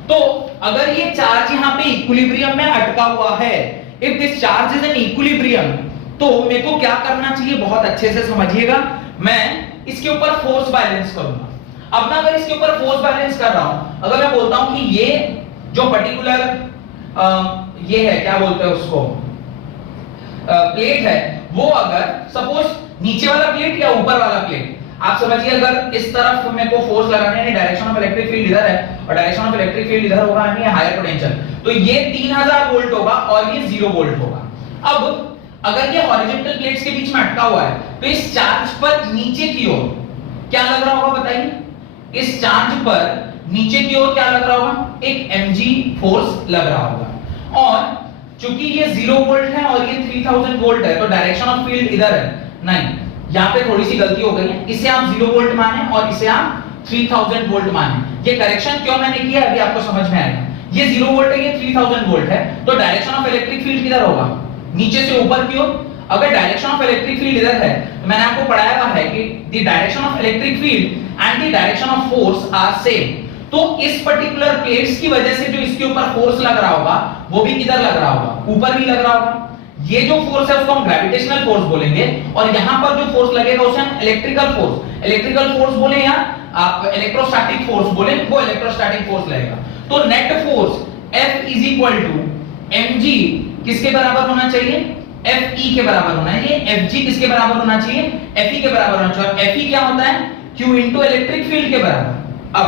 तो अगर ये चार्ज यहां पे इक्विलिब्रियम में अटका हुआ है, if this charge is in equilibrium, तो मेरे को क्या करना चाहिए, बहुत अच्छे से समझिएगा। मैं इसके ऊपर फोर्स बैलेंस करूंगा। अब मैं अगर इसके ऊपर फोर्स बैलेंस कर रहा हूं, अगर मैं बोलता हूं कि ये जो पर्टिकुलर ये है, क्या बोलते हैं उसको, प्लेट है, वो अगर सपोज नीचे वाला प्लेट या ऊपर वाला प्लेट, आप समझिए अगर इस तरफ मेरे को फोर्स लगाने है, डायरेक्शन ऑफ इलेक्ट्रिक फील्ड इधर है और डायरेक्शन ऑफ इलेक्ट्रिक फील्ड इधर होगा, यानी हायर पोटेंशियल, तो ये 3000 वोल्ट होगा और ये 0 वोल्ट होगा। अब अगर ये हॉरिजॉन्टल प्लेट्स के बीच में अटका हुआ है तो इस चार्ज पर नीचे की ओर क्या लग रहा होगा बताइए? इस चार्ज पर नीचे की ओर क्या लग रहा होगा? एक mg फोर्स लग रहा होगा। और चूंकि ये 0 वोल्ट है और ये 3000 वोल्ट है तो डायरेक्शन ऑफ फील्ड इधर है, नहीं, यहां पे थोड़ी सी गलती हो गई है। इसे आप 0 वोल्ट माने और इसे आप 3000 वोल्ट माने। ये करेक्शन क्यों मैंने किया अभी आपको समझ में आएगा। ये 0 वोल्ट है, ये 3000 वोल्ट है, तो डायरेक्शन ऑफ इलेक्ट्रिक फील्ड किधर होगा? नीचे से ऊपर की ओर। अगर डायरेक्शन ऑफ इलेक्ट्रिक फील्ड इधर है तो मैंने आपको पढ़ाया हुआ है कि the direction of electric field and the direction of force are same. तो इस पर्टिकुलर प्लेट्स की वजह से जो इसके ऊपर फोर्स लग रहा होगा वो भी किधर लग रहा होगा? ऊपर भी लग रहा होगा। ये जो फोर्स है उसको हम ग्रेविटेशनल फोर्स बोलेंगे और यहां पर जो फोर्स लगेगा उसे हम इलेक्ट्रिकल फोर्स बोले या आप इलेक्ट्रोस्टैटिक फोर्स बोले, वो इलेक्ट्रोस्टैटिक फोर्स लगेगा। तो net force F is equal to mg किसके बराबर होना चाहिए? Fe के बराबर होना है। ये Fg किसके बराबर होना चाहिए? Fe के बराबर होना चाहिए। और Fe क्या होता है? Q इनटू इलेक्ट्रिक फील्ड के बराबर। अब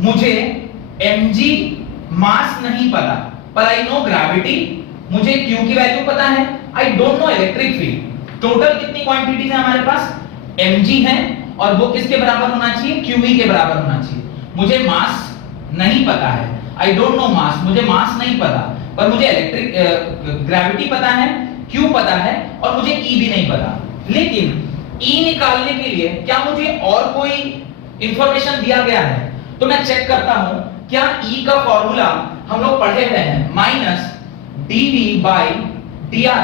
मुझे mg मास नहीं पता पर आई नो ग्रेविटी, मुझे Q की वैल्यू पता है, I don't know electric field. Total कितनी क्वांटिटीज है हमारे पास? mg है और वो किसके बराबर होना चाहिए? QE के बराबर होना चाहिए। मुझे मास नहीं पता है, आई डोंट नो मास, मुझे मास नहीं पता पर मुझे इलेक्ट्रिक ग्रेविटी पता है, Q पता है और मुझे E भी नहीं पता। लेकिन E निकालने के लिए क्या मुझे और कोई इंफॉर्मेशन दिया गया है तो मैं चेक करता हूं क्या E का फॉर्मूला हम लोग पढ़े हुए हैं माइनस dv बाई dr,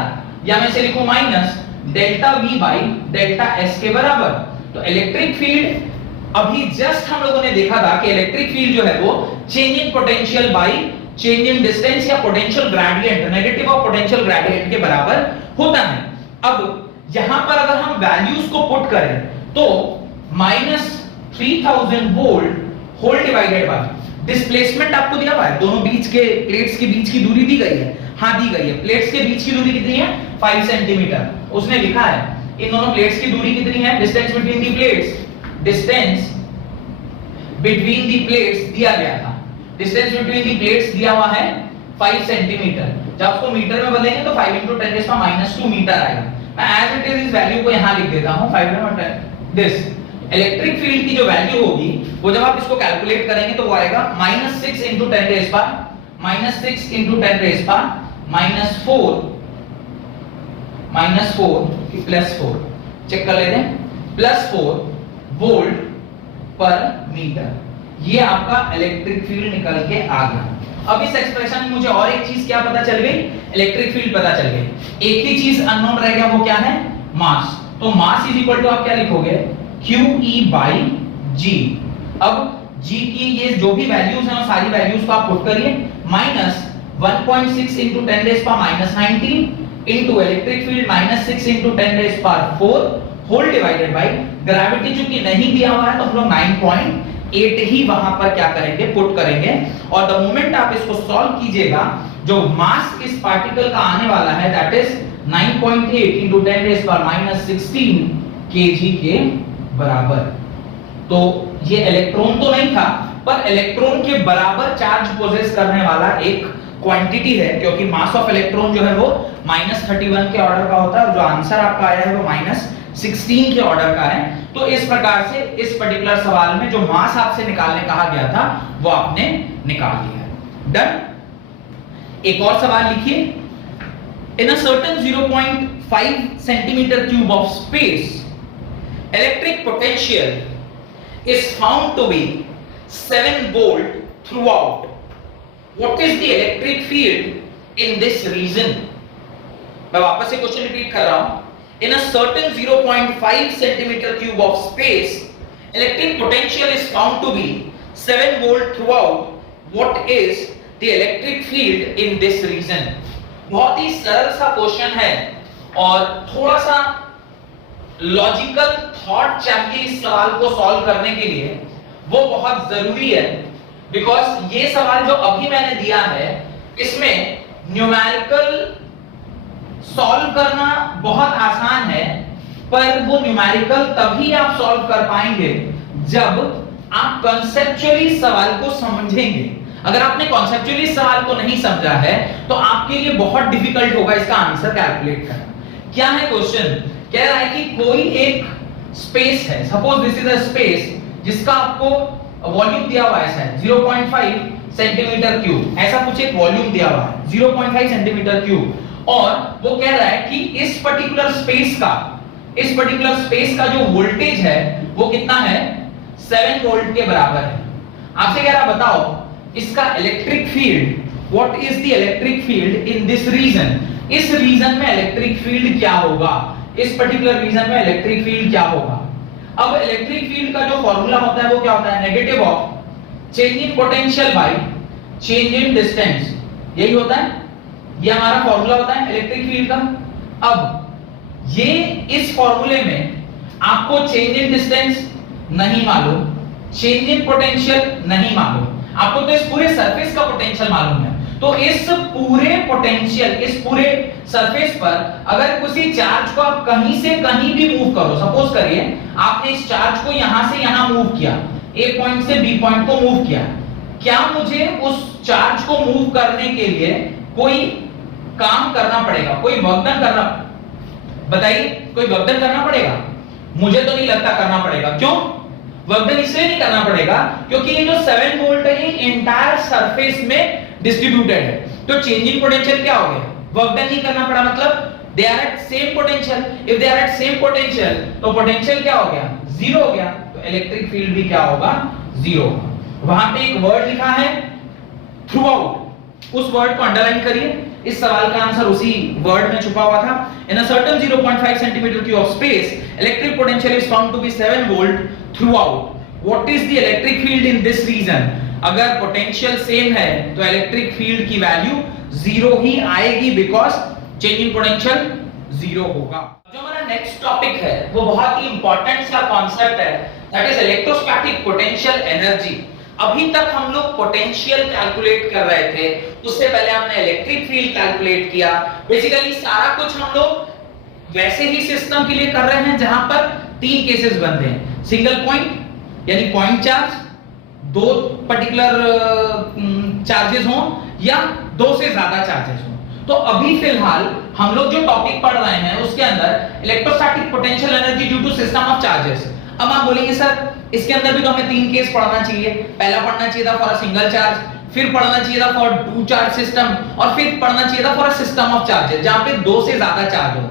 या मैं इसे लिखूं minus delta v by delta s के बराबर। तो इलेक्ट्रिक फील्ड अभी जस्ट हम लोगों ने देखा था कि इलेक्ट्रिक फील्ड जो है वो change in potential by change in distance या potential gradient, negative of potential gradient के बराबर होता है। अब यहां पर अगर हम वैल्यूज को पुट करें तो -3000 volt whole divided by displacement आपको दिया हुआ है, दोनों बीच के प्लेट्स के बीच की दूरी दी गई है, हां दी गई है। प्लेट्स के बीच की दूरी कितनी है 5 सेंटीमीटर, उसने लिखा है इन दोनों प्लेट्स की दूरी कितनी है, डिस्टेंस बिटवीन दी प्लेट्स, डिस्टेंस बिटवीन दी प्लेट्स दिया गया था, डिस्टेंस बिटवीन दी प्लेट्स दिया हुआ है 5 सेंटीमीटर। जब उसको मीटर में बदलेंगे तो 5 × 10⁻² मीटर आएगा। मैं एज इट इज इस वैल्यू को यहां लिख देता हूं 5 × 10 दिस इलेक्ट्रिक फील्ड की जो वैल्यू होगी वो जब आप इसको कैलकुलेट करेंगे तो वो आएगा -6 × 10⁻⁻⁻⁴ +4 चेक कर लेते हैं, +4 वोल्ट पर मीटर। ये आपका इलेक्ट्रिक फील्ड निकल के आ गया। अब इस एक्सप्रेशन में मुझे और एक चीज क्या पता चल गई, इलेक्ट्रिक फील्ड पता चल गई। एक ही चीज अननोन रह गया, वो क्या है, मास। तो मास इज इक्वल टू आप क्या लिखोगे, QE/G। अब G की ये जो भी वैल्यूज हैं वो सारी वैल्यूज को आप पुट करिए, -1.6 × 10⁻19 into electric field -6 × 10⁴ whole divided by gravity चूंकि नहीं दिया हुआ है तो हम लोग 9.8 ही वहां पर क्या करेंगे, पुट करेंगे। और द मोमेंट आप इसको सॉल्व कीजिएगा, जो मास इस पार्टिकल का आने वाला है दैट इज 9.8 × 10⁻16 kg के बराबर। तो ये इलेक्ट्रॉन तो नहीं था पर इलेक्ट्रॉन के बराबर चार्ज पोजेस करने वाला एक क्वांटिटी है, क्योंकि मास ऑफ इलेक्ट्रॉन जो है वो -31 के ऑर्डर का होता है और जो आंसर आपका आया है वो -16 के ऑर्डर का है। तो इस प्रकार से इस पर्टिकुलर सवाल में जो मास आपसे निकालने कहा गया था वो आपने निकाल लिया। डन। एक और सवाल लिखिए, in a certain 0.5 centimeter cube of space electric potential is found to be 7 volt throughout. What is the electric field in this region? मैं वापस से क्वेश्चन रिपीट कर रहा हूं, in a certain 0.5 centimeter cube of space electric potential is found to be 7 volt throughout. What is the electric field in this region? बहुत ही सरल सा question है और थोड़ा सा लॉजिकल थॉट चाहिए इस सवाल को सॉल्व करने के लिए, वो बहुत जरूरी है। बिकॉज ये सवाल जो अभी मैंने दिया है इसमें न्यूमेरिकल सॉल्व करना बहुत आसान है, पर वो न्यूमेरिकल तभी आप सॉल्व कर पाएंगे जब आप कॉन्सेप्चुअली सवाल को समझेंगे। अगर आपने कॉन्सेप्चुअली सवाल को नहीं समझा है तो आपके लिए बहुत डिफिकल्ट होगा इसका आंसर कैलकुलेट करना। क्या है क्वेश्चन, कह रहा है कि कोई एक स्पेस है, suppose this is a space जिसका आपको वॉल्यूम दिया हुआ है 0.5 सेंटीमीटर क्यूब, ऐसा कुछ एक वॉल्यूम दिया हुआ है 0.5 सेंटीमीटर क्यूब, और वो कह रहा है कि इस पर्टिकुलर स्पेस का जो वोल्टेज है वो कितना है, 7 वोल्ट के बराबर है। आपसे कह रहा बताओ इसका electric field, what is the electric field in this region, इस रीजन में इलेक्ट्रिक फील्ड क्या होगा, इस पर्टिकुलर रीजन में इलेक्ट्रिक फील्ड क्या होगा। अब इलेक्ट्रिक फील्ड का जो फॉर्मूला होता है वो क्या होता है, negative of change in potential by change in distance, यही होता है, ये हमारा फॉर्मूला होता है इलेक्ट्रिक फील्ड का। अब ये इस फॉर्मूले में आपको चेंज इन डिस्टेंस नहीं मालूम, चेंज इन पोटेंशियल नहीं मालूम, आपको तो इस पूरे सरफेस का पोटेंशियल मालूम है। तो इस पूरे पोटेंशियल, इस पूरे सरफेस पर अगर किसी चार्ज को आप कहीं से कहीं भी मूव करो, सपोज करिए आपने इस चार्ज को यहां से यहां मूव किया, ए पॉइंट से बी पॉइंट को मूव किया, क्या मुझे उस चार्ज को मूव करने के लिए कोई काम करना पड़ेगा, कोई वर्क डन करना, बताइए कोई वर्क डन करना पड़ेगा? मुझे तो नहीं लगता करना पड़ेगा। क्यों वर्क डन इसलिए नहीं करना पड़ेगा क्योंकि ये जो 7 वोल्ट है ये एंटायर सरफेस में डिस्ट्रीब्यूटेड है, तो चेंज इन पोटेंशियल क्या हो गया, वर्क डन नहीं करना पड़ा, मतलब they are at same potential, if they are at same potential तो पोटेंशियल क्या हो गया, जीरो हो गया, तो इलेक्ट्रिक फील्ड भी क्या होगा, जीरो होगा। वहां पे एक वर्ड लिखा है थ्रू आउट, उस वर्ड को अंडरलाइन करिए, इस सवाल का आंसर उसी वर्ड में छुपा हुआ था। In a certain 0.5 centimeter cube of space electric potential is found to be 7 volt throughout, what is the electric field in this region. अगर पोटेंशियल सेम है तो इलेक्ट्रिक फील्ड की वैल्यू जीरो ही आएगी, because change in potential zero होगा। जो हमारा next topic है वो बहुत ही इंपॉर्टेंट सा कॉन्सेप्ट है, that is electrostatic potential energy. अभी तक हम लोग पोटेंशियल कैलकुलेट कर रहे थे, उससे पहले हमने इलेक्ट्रिक फील्ड कैलकुलेट किया। बेसिकली सारा कुछ हम लोग वैसे ही सिस्टम के लिए कर रहे हैं जहां पर तीन केसेस बनते हैं, सिंगल पॉइंट यानी पॉइंट चार्ज, दो पर्टिकुलर चार्जेस हों या दो से ज्यादा चार्जेस हों। तो अभी फिलहाल हम लोग जो टॉपिक पढ़ रहे हैं उसके अंदर electrostatic potential energy due to system of charges. अब आप बोलेंगे सर इसके अंदर भी तो हमें तीन केस पढ़ना चाहिए, पहला पढ़ना चाहिए था फॉर अ सिंगल चार्ज, फिर पढ़ना चाहिए था फॉर टू चार्ज सिस्टम, और फिर पढ़ना चाहिए था for a system of charges जहां पे दो से ज्यादा चार्ज हो।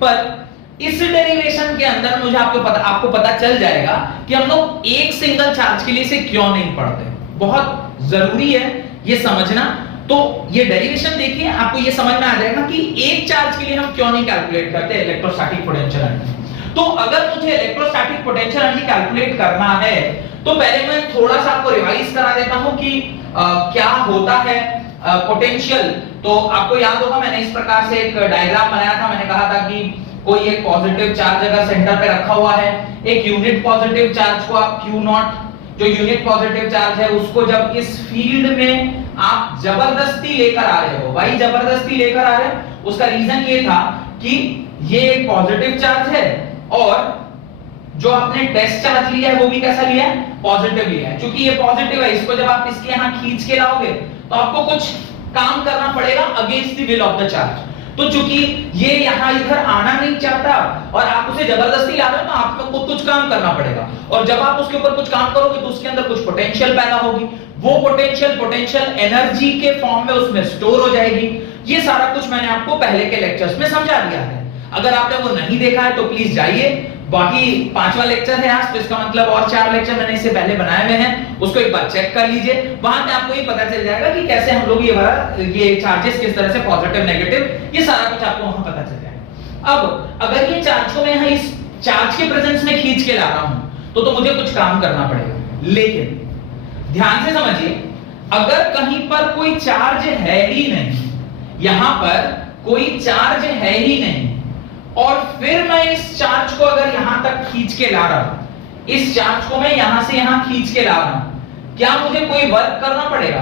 पर इस डेरिवेशन के अंदर मुझे आपको पता चल जाएगा कि हम लोग एक सिंगल चार्ज के लिए से क्यों नहीं पढ़ते। बहुत जरूरी है ये समझना। तो ये डेरिवेशन देखिए, आपको ये समझ में आ जाएगा कि एक चार्ज के लिए हम क्यों नहीं कैलकुलेट करते इलेक्ट्रोस्टैटिक पोटेंशियल एनर्जी। तो अगर मुझे इलेक्ट्रोस्टैटिक पोटेंशियल एनर्जी कैलकुलेट करना है तो पहले मैं थोड़ा सा आपको रिवाइज करा देता हूं कि क्या होता है पोटेंशियल। तो आपको याद होगा मैंने इस प्रकार से एक डायग्राम बनाया था, मैंने कहा था कि कोई एक पॉजिटिव चार्ज अगर सेंटर पे रखा हुआ है, एक यूनिट पॉजिटिव चार्ज को आप Q नॉट, जो यूनिट पॉजिटिव चार्ज है उसको जब इस फील्ड में आप जबरदस्ती लेकर आ रहे हो, भाई जबरदस्ती लेकर आ रहे हो, उसका रीजन ये था कि ये एक पॉजिटिव चार्ज है और जो आपने टेस्ट चार्ज लिया है वो भी कैसा लिया है, पॉजिटिव लिया है। क्योंकि ये पॉजिटिव है, इसको जब आप इसके यहां खींच के लाओगे तो आपको कुछ काम करना पड़ेगा against the will of the charge. तो चूंकि ये यहां इधर आना नहीं चाहता और आप उसे जबरदस्ती ला रहे हो तो आपको कुछ काम करना पड़ेगा, और जब आप उसके ऊपर कुछ काम करोगे तो उसके अंदर कुछ पोटेंशियल पैदा होगी, वो पोटेंशियल एनर्जी के फॉर्म में उसमें स्टोर हो जाएगी। ये सारा कुछ मैंने आपको पहले के लेक्चर्स में समझा दिया है। अगर आपने वो नहीं देखा है तो प्लीज जाइए, बाकी 5वां लेक्चर है आज, तो इसका मतलब और 4 लेक्चर मैंने इससे पहले बनाए हुए हैं, उसको एक बार चेक कर लीजिए। वहां पे आपको ये पता चल जाएगा कि कैसे हम लोग ये चार्जेस किस तरह से पॉजिटिव नेगेटिव, ये सारा कुछ आपको वहां पता चल जाएगा। अब अगर ये चार्ज को मैं इस चार्ज के प्रेजेंस में खींच के ला रहा हूं तो मुझे कुछ काम करना पड़ेगा, लेकिन ध्यान से समझिए, अगर कहीं पर कोई चार्ज है ही नहीं, यहां पर कोई चार्ज है ही नहीं, और फिर मैं इस चार्ज को अगर यहां तक खींच के ला रहा हूं, इस चार्ज को मैं यहां से यहां खींच के ला रहा हूं, क्या मुझे कोई वर्क करना पड़ेगा?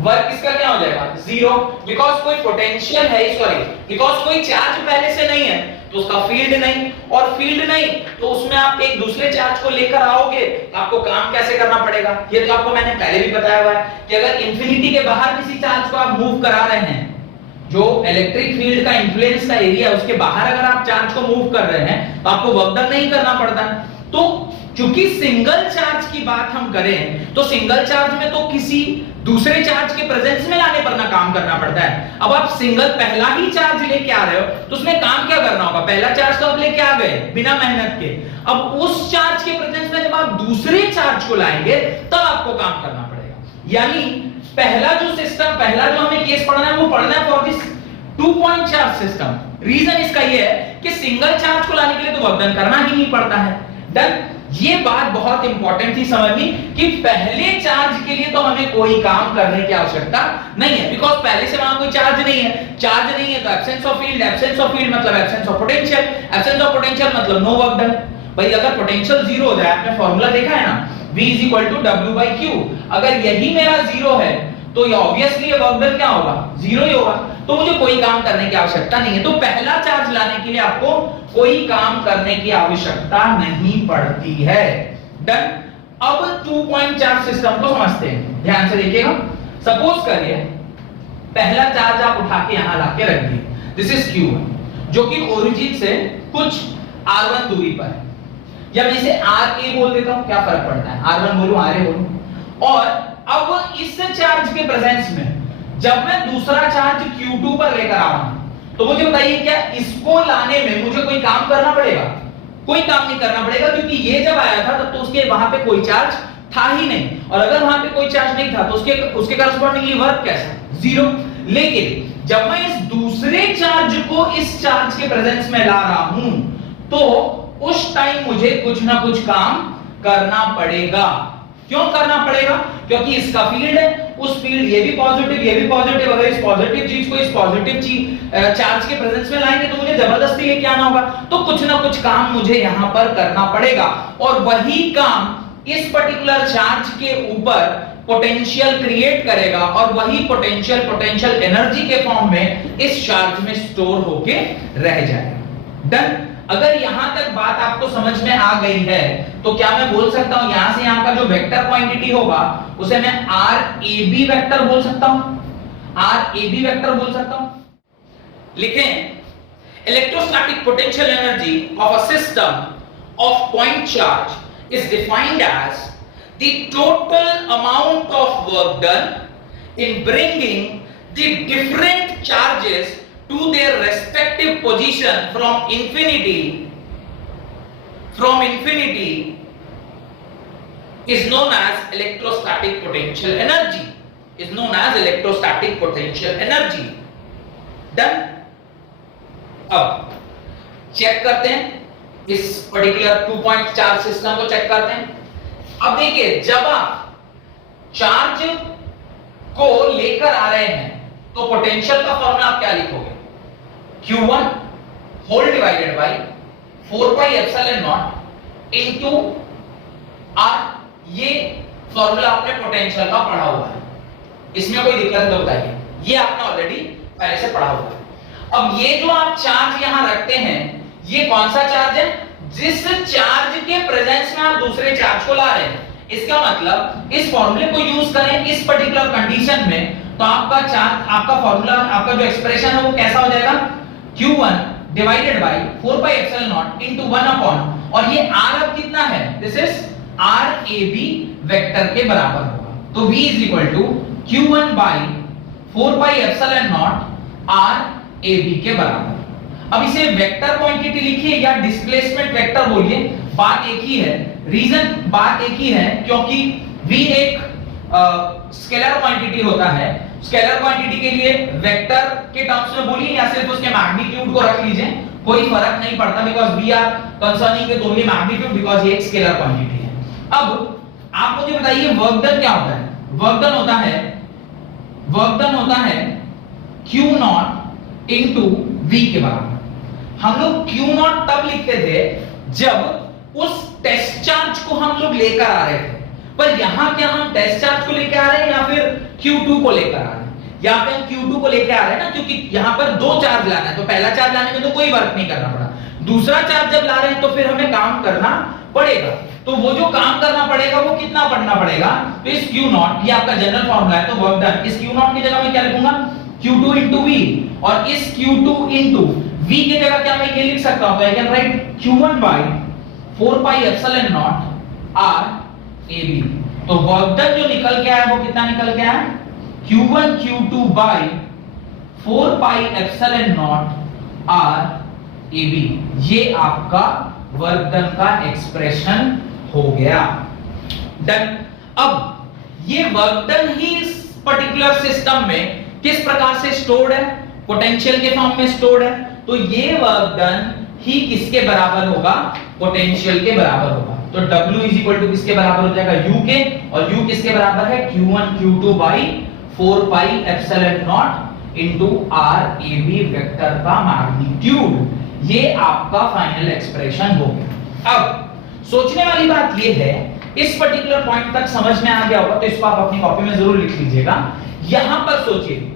वर्क इसका क्या हो जाएगा? जीरो, बिकॉज कोई पोटेंशियल है, सॉरी बिकॉज कोई चार्ज पहले से नहीं है तो उसका फील्ड नहीं, और फील्ड नहीं तो उसमें आप एक दूसरे चार्ज को लेकर आओगे तो आपको काम कैसे करना पड़ेगा? ये तो आपको मैंने पहले भी बताया हुआ है कि अगर इंफिनिटी के बाहर किसी चार्ज को आप मूव करा रहे हैं, जो इलेक्ट्रिक फील्ड का इन्फ्लुएंस का एरिया उसके बाहर अगर आप चार्ज को मूव कर रहे हैं तो आपको वर्क डन नहीं करना पड़ता। तो क्योंकि सिंगल चार्ज की बात हम करें तो सिंगल चार्ज में तो किसी दूसरे चार्ज के प्रेजेंस में लाने पर ना काम करना पड़ता है। अब आप सिंगल पहला ही चार्ज लेके आ रहे हो तो उसमें काम क्या करना होगा? पहला चार्ज तो आप लेके आ गए बिना मेहनत के, अब उस चार्ज के प्रेजेंस में जब आप दूसरे चार्ज को लाएंगे तब आपको काम करना पड़ेगा। यानी पहला जो सिस्टम, पहला जो हमें केस पढ़ना है वो पढ़ना है for this 2 point charge system. Reason इसका ये है कि सिंगल चार्ज को लाने के लिए तो वर्क डन करना ही नहीं पड़ता है। डन, ये बात बहुत इंपॉर्टेंट थी समझनी कि पहले चार्ज के लिए तो हमें कोई काम करने की आवश्यकता नहीं है, बिकॉज पहले से वहां कोई चार्ज नहीं है। चार्ज नहीं है तो absence of field, absence of field मतलब absence of potential, absence of potential मतलब नो वर्क डन। भाई अगर पोटेंशियल जीरो हो जाए, आपने फॉर्मूला देखा है ना, V is equal to W by Q, अगर यही मेरा जीरो है तो ये ऑब्वियसली ये वर्क डन क्या होगा? जीरो ही होगा। तो मुझे कोई काम करने की आवश्यकता नहीं है। तो पहला चार्ज लाने के लिए आपको कोई काम करने की आवश्यकता नहीं पड़ती है। डन। अब 2 पॉइंट चार्ज सिस्टम को समझते हैं, ध्यान से देखिएगा। सपोज करिए पहला चार्ज आप उठा के यहां लाके रख दिए, दिस इज Q1 जो कि ओरिजिन से कुछ R1 दूरी पर है, या मैं इसे RA बोल देता हूं, क्या फर्क पड़ता है, R1 बोलूं RA बोलूं। और अब इस चार्ज के प्रेजेंस में जब मैं दूसरा चार्ज Q2 पर लेकर आ रहा हूं तो मुझे बताइए क्या इसको लाने में मुझे कोई काम करना पड़ेगा? कोई काम नहीं करना पड़ेगा, क्योंकि ये जब आया था तब तो उसके वहां पे कोई चार्ज था ही नहीं, और अगर वहां पे कोई चार्ज नहीं था तो उसके करस्पॉन्डिंगली वर्क कैसा? जीरो। लेकिन जब मैं इस दूसरे चार्ज को इस चार्ज के प्रेजेंस में ला रहा हूं तो उस टाइम मुझे कुछ ना कुछ काम करना पड़ेगा। क्यों करना पड़ेगा? क्योंकि इसका फील्ड है, उस फील्ड ये भी पॉजिटिव, अगर इस पॉजिटिव चीज को इस पॉजिटिव चार्ज के प्रेजेंस में लाएंगे तो मुझे जबरदस्ती लेके आना होगा, तो कुछ ना कुछ काम मुझे यहां पर करना पड़ेगा, और वही काम इस पर्टिकुलर चार्ज के ऊपर पोटेंशियल क्रिएट करेगा, और वही पोटेंशियल एनर्जी के फॉर्म में इस चार्ज में स्टोर होके रह जाएगा। डन। अगर यहां तक बात आपको समझ में आ गई है तो क्या मैं बोल सकता हूं यहां से यहां का जो वेक्टर क्वांटिटी होगा उसे मैं आर ए बी वेक्टर बोल सकता हूं, आर ए बी वेक्टर बोल सकता हूं। लिखें, electrostatic potential energy of a system of point charge is defined as the total amount of work done in bringing the different charges to their respective position from infinity is known as electrostatic potential energy, is known as electrostatic potential energy. Done. अब check करते हैं इस particular 2.4 system को check करते हैं। अब देखिए, जब आप चार्ज को लेकर आ रहे हैं तो पोटेंशियल का फॉर्मूला आप क्या लिखोगे? Q1 whole divided by 4 pi epsilon naught into R। ये फॉर्मूला आपने पोटेंशियल का पढ़ा हुआ है, इसमें कोई दिक्कत है तो बताइए, ये आपने ऑलरेडी पहले से पढ़ा हुआ है। अब ये जो आप चार्ज यहां रखते हैं, ये कौन सा चार्ज है? जिस चार्ज के प्रेजेंस में आप दूसरे चार्ज को ला रहे हैं। इसका मतलब इस फॉर्मूले को यूज करें इस पर्टिकुलर कंडीशन में तो आपका चार्ज, आपका फॉर्मूला, आपका जो एक्सप्रेशन है वो कैसा हो जाएगा? Q1 divided by 4 pi epsilon naught into 1 upon, और ये R अब कितना है? दिस इज RAB वेक्टर के बराबर होगा। तो V is equal to Q1 by 4 pi epsilon naught RAB के बराबर। अब इसे वेक्टर क्वांटिटी लिखिए या डिस्प्लेसमेंट वेक्टर बोलिए, बात एक ही है। रीजन बात एक ही है क्योंकि V एक स्केलर क्वांटिटी होता है। स्केलर क्वांटिटी के लिए वेक्टर के टर्म्स में बोलिए या सिर्फ उसके मैग्नीट्यूड को रख लीजिए, कोई फर्क नहीं पड़ता, because we are concerning with only magnitude, because ये एक स्केलर क्वांटिटी है। अब आप मुझे बताइए वर्क डन क्या होता है? वर्क डन होता है Q नॉट इनटू V के बराबर। हम लोग Q नॉट तब लिखते थे जब उस टेस्ट चार्ज को हम लोग लेकर आ रहे थे, पर यहां क्या हम टेस्ट चार्ज को लेकर आ रहे हैं या फिर Q2 को लेकर आ रहे हैं? यहां पे हम Q2 को लेकर आ रहे हैं ना, क्योंकि यहां पर दो चार्ज लाना है, तो पहला चार्ज लाने में तो कोई वर्क नहीं करना पड़ा, दूसरा चार्ज जब ला रहे हैं तो फिर हमें काम करना पड़ेगा। तो वो जो काम करना पड़ेगा वो कितना पढ़ना पड़ेगा? तो इस Q नॉट, ये आपका जनरल फॉर्मूला है, तो वर्क डन इस Q नॉट की जगह मैं क्या लिखूंगा? Q2 into V, और इस Q2 into V की जगह क्या मैं ये लिख सकता हूं? तो I can write Q1 by 4 pi epsilon naught RAB। तो वर्क डन जो निकल के आया वो कितना निकल के आया? Q1 Q2 by 4 pi epsilon naught RAB। ये आपका वर्क डन का एक्सप्रेशन हो गया। डन। अब ये वर्क डन ही इस पर्टिकुलर सिस्टम में किस प्रकार से स्टोर्ड है? पोटेंशियल के फॉर्म में स्टोर्ड है। तो ये वर्क डन ही किसके बराबर होगा? पोटेंशियल के बराबर होगा। तो W इज इक्वल टू किसके बराबर हो जाएगा? U के, और U किसके बराबर है? Q1 Q2 by 4 pi epsilon naught into RAB vector का मैग्नीट्यूड। ये आपका फाइनल एक्सप्रेशन हो गया। अब सोचने वाली बात ये है, इस पर्टिकुलर पॉइंट तक समझ में आ गया होगा तो इसको आप अपनी कॉपी में जरूर लिख लीजिएगा। यहां पर सोचिए,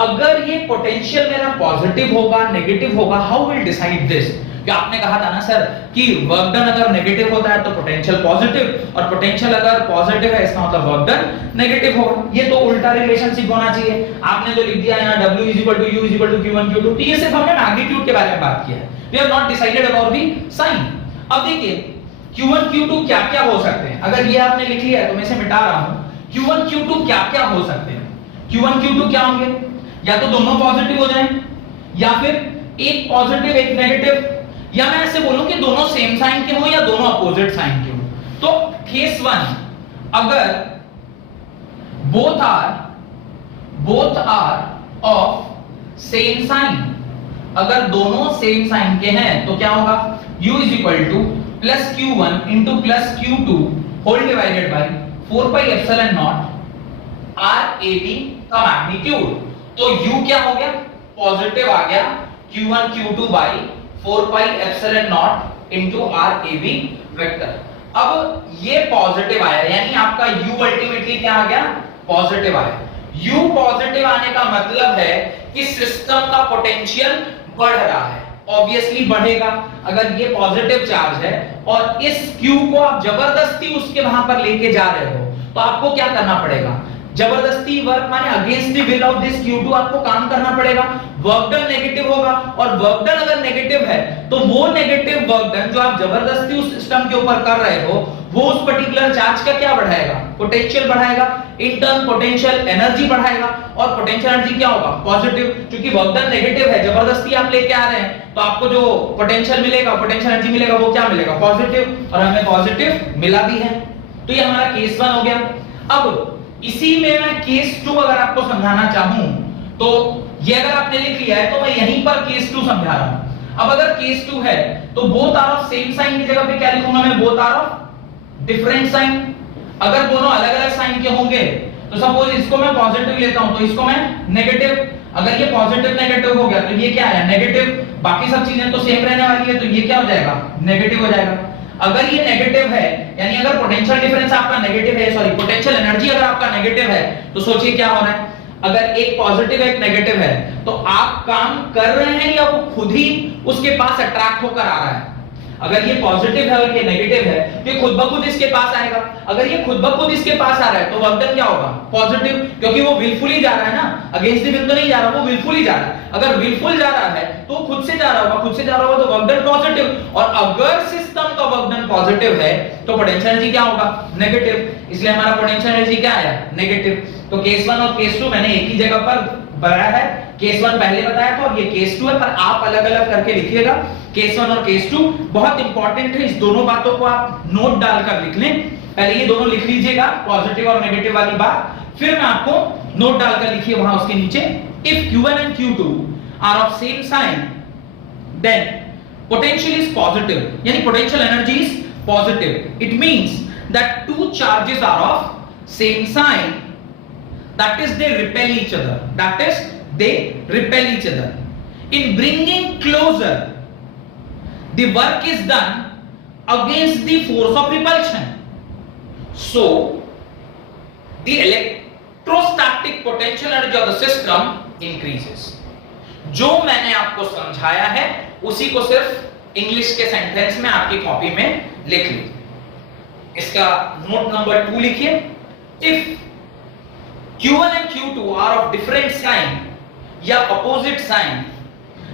अगर ये पोटेंशियल मेरा पॉजिटिव होगा, नेगेटिव होगा, हाउ विल डिसाइड दिस? कि आपने कहा था ना सर कि वर्क डन अगर नेगेटिव होता है तो पोटेंशियल पॉजिटिव, और पोटेंशियल अगर पॉजिटिव है इसका मतलब वर्क डन नेगेटिव होगा। ये तो उल्टा रिलेशनशिप होना चाहिए। आपने जो लिख दिया यहाँ W = U = Q1 Q2, तो ये सिर्फ हमने मैग्नीट्यूड के बारे में बात किया है, we have not decided about the sign. अब देखिए Q1 Q2 क्या क्या हो सकते हैं? अगर ये आपने लिख लिया है तो मैं इसे मिटा रहा हूं। Q1 Q2 क्या क्या हो सकते हैं? Q1 Q2 क्या होंगे? या तो दोनों पॉजिटिव हो जाएं, या फिर एक पॉजिटिव एक नेगेटिव, या मैं ऐसे बोलूं कि दोनों सेम साइन के हो या दोनों अपोजिट साइन के हो। तो केस 1, अगर both are of same sign, अगर दोनों सेम साइन के हैं तो क्या होगा, u is equal to plus q1 into plus q2 whole divided by 4 pi epsilon naught R A B का मैग्नीट्यूड। तो u क्या हो गया, पॉजिटिव आ गया, q1 q2 by 4 pi epsilon naught into R A B vector. अब ये positive आया, यानी आपका u अल्टीमेटली क्या आ गया, पॉजिटिव आया। u पॉजिटिव आने का मतलब है कि सिस्टम का पोटेंशियल बढ़ रहा है, ऑब्वियसली बढ़ेगा। अगर ये पॉजिटिव चार्ज है और इस q को आप जबरदस्ती उसके वहां पर लेके जा रहे हो, तो आपको क्या करना पड़ेगा, जबरदस्ती वर्क माने against the will of this q2 आपको काम करना पड़ेगा। वर्क डन नेगेटिव होगा, और वर्क डन अगर नेगेटिव है तो वो नेगेटिव वर्क डन जो आप जबरदस्ती उस सिस्टम के ऊपर कर रहे हो, वो उस पर्टिकुलर चार्ज का क्या बढ़ाएगा, पोटेंशियल बढ़ाएगा, इन टर्न पोटेंशियल एनर्जी बढ़ाएगा। और पोटेंशियल एनर्जी क्या होगा, पॉजिटिव, क्योंकि वर्क डन नेगेटिव है, जबरदस्ती आप लेके आ रहे हैं, तो आपको जो पोटेंशियल मिलेगा, पोटेंशियल एनर्जी मिलेगा, वो क्या मिलेगा, पॉजिटिव, और हमें पॉजिटिव मिला भी है। तो ये हमारा केस 1 हो गया। अब इसी में मैं केस 2 अगर आपको समझाना चाहूं, तो ये अगर आपने लिख लिया है तो मैं यहीं पर केस 2 समझा रहा हूं। अब अगर केस 2 है तो both are of same sign की जगह पे क्या लिखूंगा मैं, both are of different sign. अगर दोनों अलग अलग साइन के होंगे तो सपोज इसको मैं पॉजिटिव लेता हूं तो इसको मैं नेगेटिव, अगर ये पॉजिटिव नेगेटिव हो गया तो ये क्या है, नेगेटिव, बाकी सब चीजें तो सेम रहने वाली है, तो ये क्या हो जाएगा, नेगेटिव हो जाएगा। अगर ये नेगेटिव है, यानी अगर पोटेंशियल डिफरेंस आपका नेगेटिव है, सॉरी पोटेंशियल एनर्जी अगर आपका नेगेटिव है, तो सोचिए क्या हो रहा है, अगर एक पॉजिटिव एक नेगेटिव है तो आप काम कर रहे हैं या वो खुद ही उसके पास अट्रैक्ट होकर आ रहा है। अगर ये पॉजिटिव है और ये नेगेटिव है तो ये खुद ब खुद इसके पास आएगा। अगर ये खुद ब खुद इसके पास आ रहा है तो वर्क डन क्या होगा, पॉजिटिव, क्योंकि वो विलफुली जा रहा है ना, अगेंस्ट द विल तो नहीं जा रहा, वो विलफुली जा रहा है। अगर विलफुल जा रहा है तो खुद से जा रहा होगा, खुद से जा रहा होगा तो वर्क डन पॉजिटिव, और अगर सिस्टम का वर्क डन पॉजिटिव है तो पोटेंशियल एनर्जी क्या होगा, नेगेटिव, इसलिए हमारा पोटेंशियल एनर्जी क्या आया, नेगेटिव। तो केस 1 और केस 2 मैंने एक ही जगह पर बनाया है, केस 1 पहले बताया था और ये केस 2 है, पर आप अलग अलग करके लिखिएगा। केस 1 और केस 2 बहुत इंपॉर्टेंट है, इस दोनों बातों को आप नोट डालकर लिख लें। पहले ये दोनों लिख लीजिएगा, पॉजिटिव और नेगेटिव वाली बात, फिर मैं आपको नोट डालकर लिखिए वहां उसके नीचे, if q1 and q2 are of same sign then potential is positive, यानी potential energy is positive. It means that two charges are of same sign, that is they repel each other, that is they repel each other. In bringing closer, the work is done against the force of repulsion, so the electrostatic potential energy of the system increases. जो मैंने आपको समझाया है उसी को सिर्फ English के sentence में आपकी कॉपी में लिख लीजिए। इसका नोट नंबर 2 लिखिए, if q1 and q2 are of different sign या opposite sign,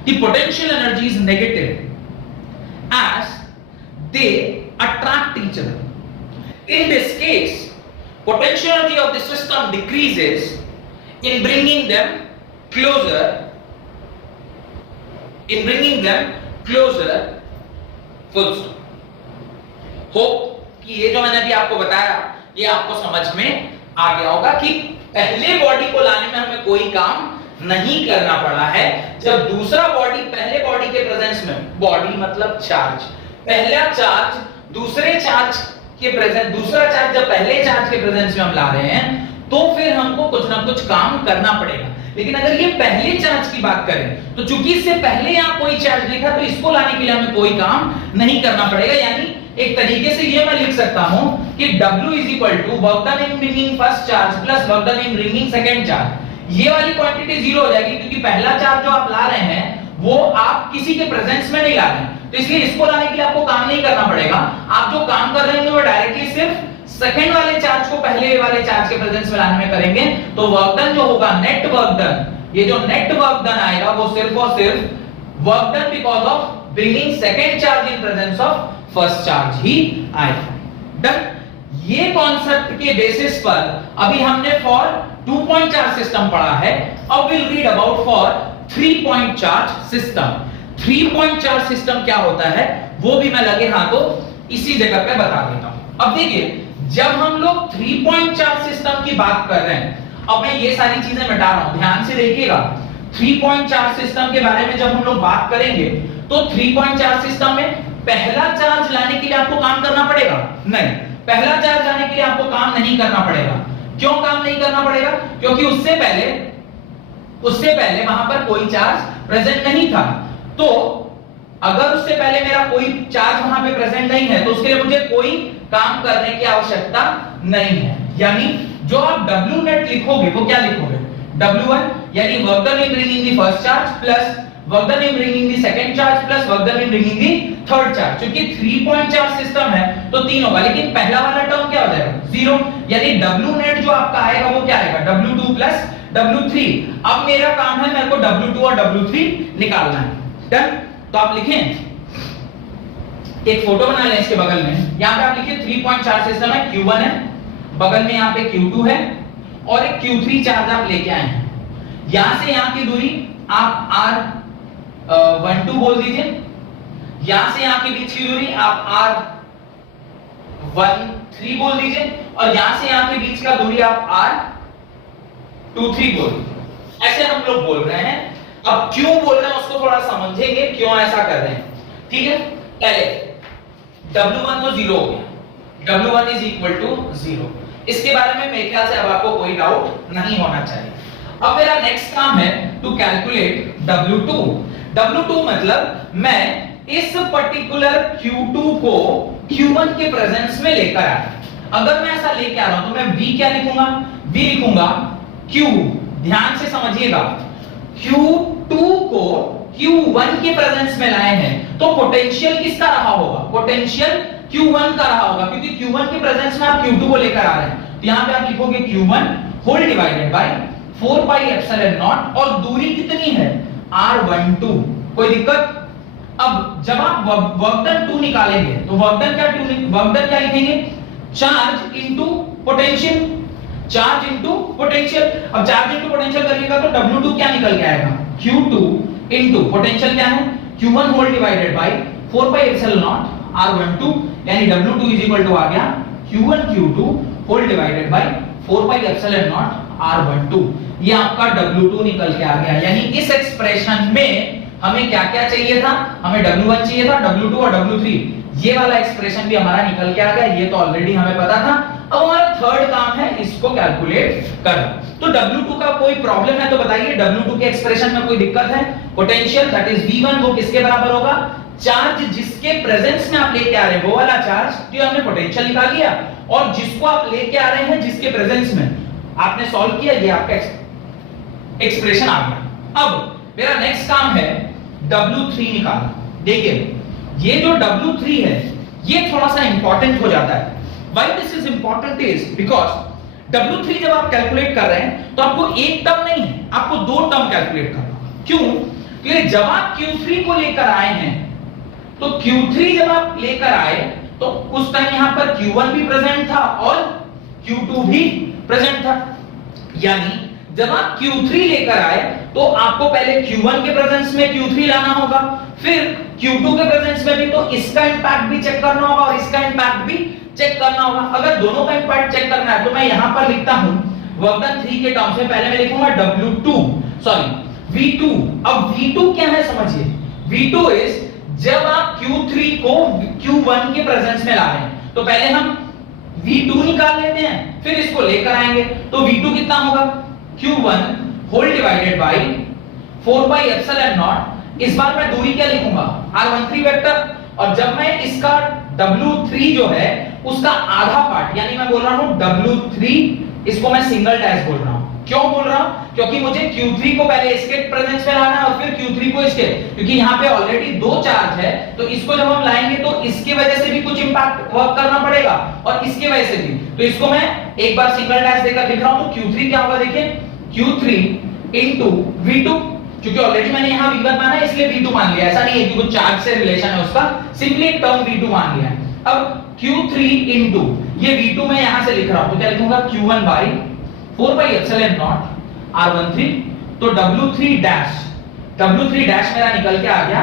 the potential energy is negative as they attract each other. In this case, potential energy of the system decreases in bringing them closer, full stop. Hope कि ये जो मैंने अभी आपको बताया ये आपको समझ में आ गया होगा कि पहले बॉडी को लाने में हमें कोई काम नहीं करना पड़ा है, जब दूसरा बॉडी पहले बॉडी के प्रेजेंस में, बॉडी मतलब चार्ज, पहला चार्ज दूसरे चार्ज के प्रेजेंस, दूसरा चार्ज जब पहले चार्ज के प्रेजेंस में हम ला रहे हैं तो फिर हमको कुछ ना कुछ काम करना पड़ेगा। लेकिन अगर ये पहले चार्ज की बात करें तो चूंकि इससे पहले यहां कोई चार्ज लिखा तो इसको लाने के लिए हमें कोई काम नहीं करना पड़ेगा। यानी एक तरीके से ये मैं लिख सकता हूं कि W is equal to work done in bringing first charge plus work done in bringing second charge. ये वाली क्वांटिटी जीरो हो जाएगी क्योंकि पहला चार्ज जो आप ला रहे हैं वो आप किसी के प्रेजेंस में नहीं ला रहे हैं, तो इसलिए इसको लाने के लिए आपको काम नहीं करना पड़ेगा। आप जो काम कर रहे हैं वो डायरेक्टली सिर्फ सेकंड वाले चार्ज को पहले वाले चार्ज के प्रेजेंस में लाने में करेंगे। तो वर्क डन जो होगा, नेट वर्क डन, ये जो नेट वर्क डन आएगा वो सिर्फ और सिर्फ work done because of bringing second charge in presence of first charge ही आएगा। डन। ये कॉन्सेप्ट के बेसिस पर अभी हमने फॉर 2 पॉइंट चार्ज सिस्टम पढ़ा है, अब will read about for 3 point charge system. 3 point charge system क्या होता है वो भी मैं लगे हाथों इसी जगह पे बता देता हूं। अब देखिए जब हम लोग 3 पॉइंट चार्ज सिस्टम की बात कर रहे हैं, अब मैं ये सारी चीजें मिटा रहा हूं, ध्यान से देखिएगा। 3 पॉइंट चार्ज सिस्टम के बारे में जब हम लोग बात करेंगे तो 3 पॉइंट चार्ज सिस्टम में पहला चार्ज लाने के लिए आपको काम करना पड़ेगा? नहीं, पहला चार्ज लाने के लिए आपको काम नहीं करना पड़ेगा। क्यों काम नहीं करना पड़ेगा? क्योंकि उससे पहले वहां पर कोई चार्ज प्रेजेंट नहीं था। तो अगर उससे पहले मेरा कोई चार्ज वहां पे प्रेजेंट नहीं है तो उसके लिए मुझे कोई काम करने की आवश्यकता नहीं है। यानी जो आप W नेट लिखोगे वो क्या लिखोगे? W1 यानी work done in bringing the first charge plus work done in bringing the second charge plus work done in bringing the third charge. क्योंकि 3 पॉइंट चार्ज सिस्टम है तो 3 होगा, लेकिन पहला वाला टर्म क्या हो जाएगा? 0। यानी W नेट जो आपका आएगा वो क्या आएगा? W2 plus W3। अब मेरा काम है मेरे को W2 और W3 निकालना है। डन? तो आप लिखें, एक फोटो बना लें इसके बगल में, यहां पे आप लिखिए 3 पॉइंट चार्ज सिस्टम है, Q1 है, बगल में यहां पे Q2 है और एक Q3 चार्ज आप लेके आए हैं। यहां से यहां की दूरी आप R12 बोल दीजिए, यहां से यहां के बीच की दूरी आप R13 बोल दीजिए और यहां से यहां के बीच का दूरी आप R23 बोल दीजिए। ऐसे हम लोग बोल रहे हैं। अब क्यों बोल रहे हैं उसको थोड़ा समझेंगे, क्यों ऐसा कर रहे हैं। ठीक है, पहले W1 तो 0 हो गया, W1 इज इक्वल टू 0। इसके बारे में मेरे ख्याल से अब आपको कोई डाउट नहीं होना चाहिए। अब मेरा नेक्स्ट काम है टू कैलकुलेट W2। W2 मतलब मैं इस पर्टिकुलर Q2 को Q1 के प्रेजेंस में लेकर आया। अगर मैं ऐसा लेके आ रहा हूं तो मैं V क्या लिखूंगा? V लिखूंगा Q। ध्यान से समझिएगा, Q2 को Q1 के प्रेजेंस में लाए हैं तो पोटेंशियल किसका रहा होगा? पोटेंशियल Q1 का रहा होगा, क्योंकि Q1 के प्रेजेंस में आप Q2 को लेकर आ रहे हैं। तो यहां पे आप लिखोगे Q1 whole divided by 4 pi epsilon naught और दूरी कितनी है? R12। कोई दिक्कत? अब जब आप वर्क डन 2 निकालेंगे तो वर्क डन क्या लिखेंगे? Charge into potential, charge into potential. अब चार्ज इनटू पोटेंशियल करिएगा तो W2 क्या निकल के आएगा? Q2 इनटू पोटेंशियल क्या है? Q1 whole divided by 4 pi epsilon naught R12, यानी W2 इज इक्वल टू आ गया Q1 Q2 whole divided by 4 pi epsilon naught R12। ये आपका W2 निकल के आ गया। यानी इस एक्सप्रेशन में हमें क्या-क्या चाहिए था? हमें W1 चाहिए था, W2 और W3। ये वाला एक्सप्रेशन भी हमारा निकल के आ गया, ये तो ऑलरेडी हमें पता था। अब हमारा थर्ड काम है इसको कैलकुलेट करना। तो W2 का कोई प्रॉब्लम है तो बताइए, W2 के एक्सप्रेशन में कोई दिक्कत है? पोटेंशियल दैट इज V1 वो किसके बराबर होगा? चार्ज जिसके प्रेजेंस में आप लेके आ रहे हैं वो वाला चार्ज, तो हमने पोटेंशियल निकाल लिया, और जिसको आप लेके आ रहे हैं जिसके प्रेजेंस में आपने सॉल्व किया, ये आपका एक्सप्रेशन आ गया। अब मेरा नेक्स्ट काम है W3 निकालना। देखिए ये जो W3 है ये थोड़ा सा इंपॉर्टेंट हो जाता है। Why this is important is because W3 जब आप कैलकुलेट कर रहे हैं तो आपको एक टर्म नहीं है, आपको 2 टर्म कैलकुलेट करना। क्यों? क्योंकि जब आप Q3 को लेकर आए हैं तो Q3 जब आप लेकर आए तो उस टाइम यहां पर Q1 भी प्रेजेंट था और Q2 भी प्रेजेंट था। यानी जब आप Q3 लेकर आए तो आपको पहले Q1 के प्रेजेंस में Q3 लाना होगा, फिर Q2 के प्रेजेंस में भी, तो इसका इंपैक्ट भी चेक करना होगा और इसका इंपैक्ट भी चेक करना होगा। अगर दोनों का इंपैक्ट चेक करना है तो मैं यहां पर लिखता हूं वर्क डन 3 के टर्म्स में पहले मैं लिखूंगा V2। अब V2 क्या है समझिए, V2 इज जब आप Q3 को Q1 के प्रेजेंस में ला रहे हैं तो पहले हम V2 निकाल लेते हैं, फिर इसको लेकर आएंगे। तो V2 कितना होगा? Q1 whole divided by 4 pi epsilon naught. इस बार मैं दूरी क्या लिखूंगा? R13 vector. और जब मैं इसका W3 जो है उसका आधा पार्ट, यानी मैं बोल रहा हूं W3, इसको मैं सिंगल डैश बोल रहा हूं। क्यों बोल रहा हूं? क्योंकि मुझे Q3 को पहले इसके प्रेजेंस में लाना है और फिर Q3 को इसके, क्योंकि यहां पे ऑलरेडी 2 चार्ज है तो इसको जब हम लाएंगे तो इसकी वजह से भी कुछ इंपैक्ट वर्क करना पड़ेगा और इसकी वजह से भी। तो इसको मैं एक बार सिंगल डैश देकर लिख रहा हूं। तो Q3 क्या होगा? देखिए Q3 इनटू V2, क्योंकि ऑलरेडी मैंने यहां V1 माना है इसलिए V2 मान लिया। ऐसा नहीं है कि कुछ चार्ज से रिलेशन है उसका, सिंपली एक टर्म V2 मान लिया है। अब Q3 इनटू ये V2 मैं यहां से लिख रहा हूं तो क्या लिखूंगा? Q1 by 4 pi epsilon naught R13। तो W3 डैश W3 डैश मेरा निकल के आ गया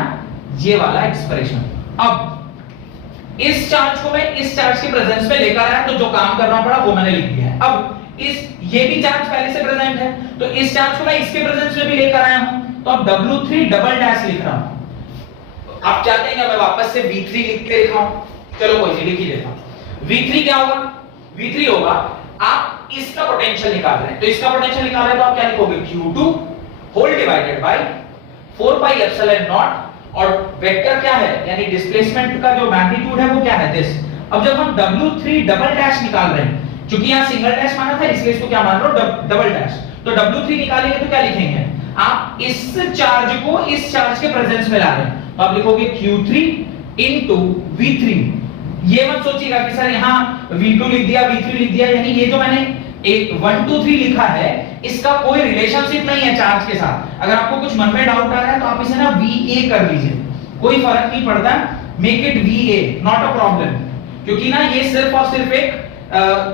ये वाला एक्सप्रेशन। अब इस चार्ज को मैं इस चार्ज के प्रेजेंस में लेकर आया तो जो काम करना पड़ा वो मैंने लिख दिया है। अब ये भी चार्ज पहले से प्रेजेंट है तो इस चार्ज को मैं इसके प्रेजेंस में भी लेकर आया हूं, तो अब W3 डबल डैश लिख रहा हूं। आप चाहते हैं कि मैं वापस से V3 लिख के दिखाऊं? चलो कोई नहीं, लिख ही देता हूं। V3 क्या होगा? V3 होगा, आप इसका पोटेंशियल निकाल रहे हैं तो इसका पोटेंशियल निकाल रहे हैं तो आप क्या लिखोगे? Q2 whole divided by 4 pi epsilon naught, और वेक्टर क्या है यानी डिस्प्लेसमेंट का जो मैग्नीट्यूड है वो क्या है? दिस। अब जब हम W3 डबल डैश निकाल रहे हैं, क्योंकि यहां सिंगल डैश माना था इसलिए इसको क्या मान रहे हो? Double dash. तो W3 निकालेंगे तो क्या लिखेंगे? आप इस चार्ज को इस चार्ज के प्रेजेंस में ला रहे हैं तो आप लिखोगे Q3 into V3। ये मत सोचिएगा कि सर यहां V2 लिख दिया V3 लिख दिया, यानी ये जो मैंने 1 2 3 लिखा है इसका कोई रिलेशनशिप नहीं है चार्ज के साथ। अगर आपको कुछ मन में डाउट आ रहा है तो आप इसे ना VA कर लीजिए, कोई फर्क नहीं पड़ता, make it VA, not a problem. क्योंकि ना ये सिर्फ और सिर्फ एक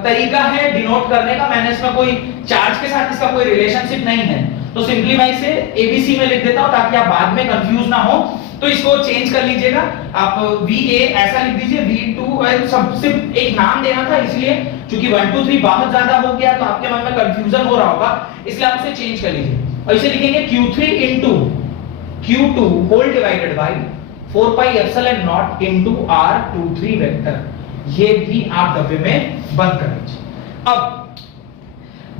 तरीका है डिनोट करने का, मैंने इसमें कोई चार्ज के साथ इसका कोई रिलेशनशिप नहीं है, तो सिंपली मैं इसे ABC में लिख देता हूं ताकि आप बाद में कंफ्यूज ना हो। तो इसको चेंज कर लीजिएगा, आप VA ऐसा लिख दीजिए, V2 सब सिर्फ एक नाम देना था इसलिए, क्योंकि 1 2 3 बहुत ज्यादा हो गया तो आपके मन में कंफ्यूजन हो रहा होगा, इसलिए आप इसे चेंज कर लीजिए और इसे लिखेंगे Q3 into Q2 whole divided by 4 pi epsilon naught into R23 vector. ये भी आप डब्बे में बंद कर दीजिए। अब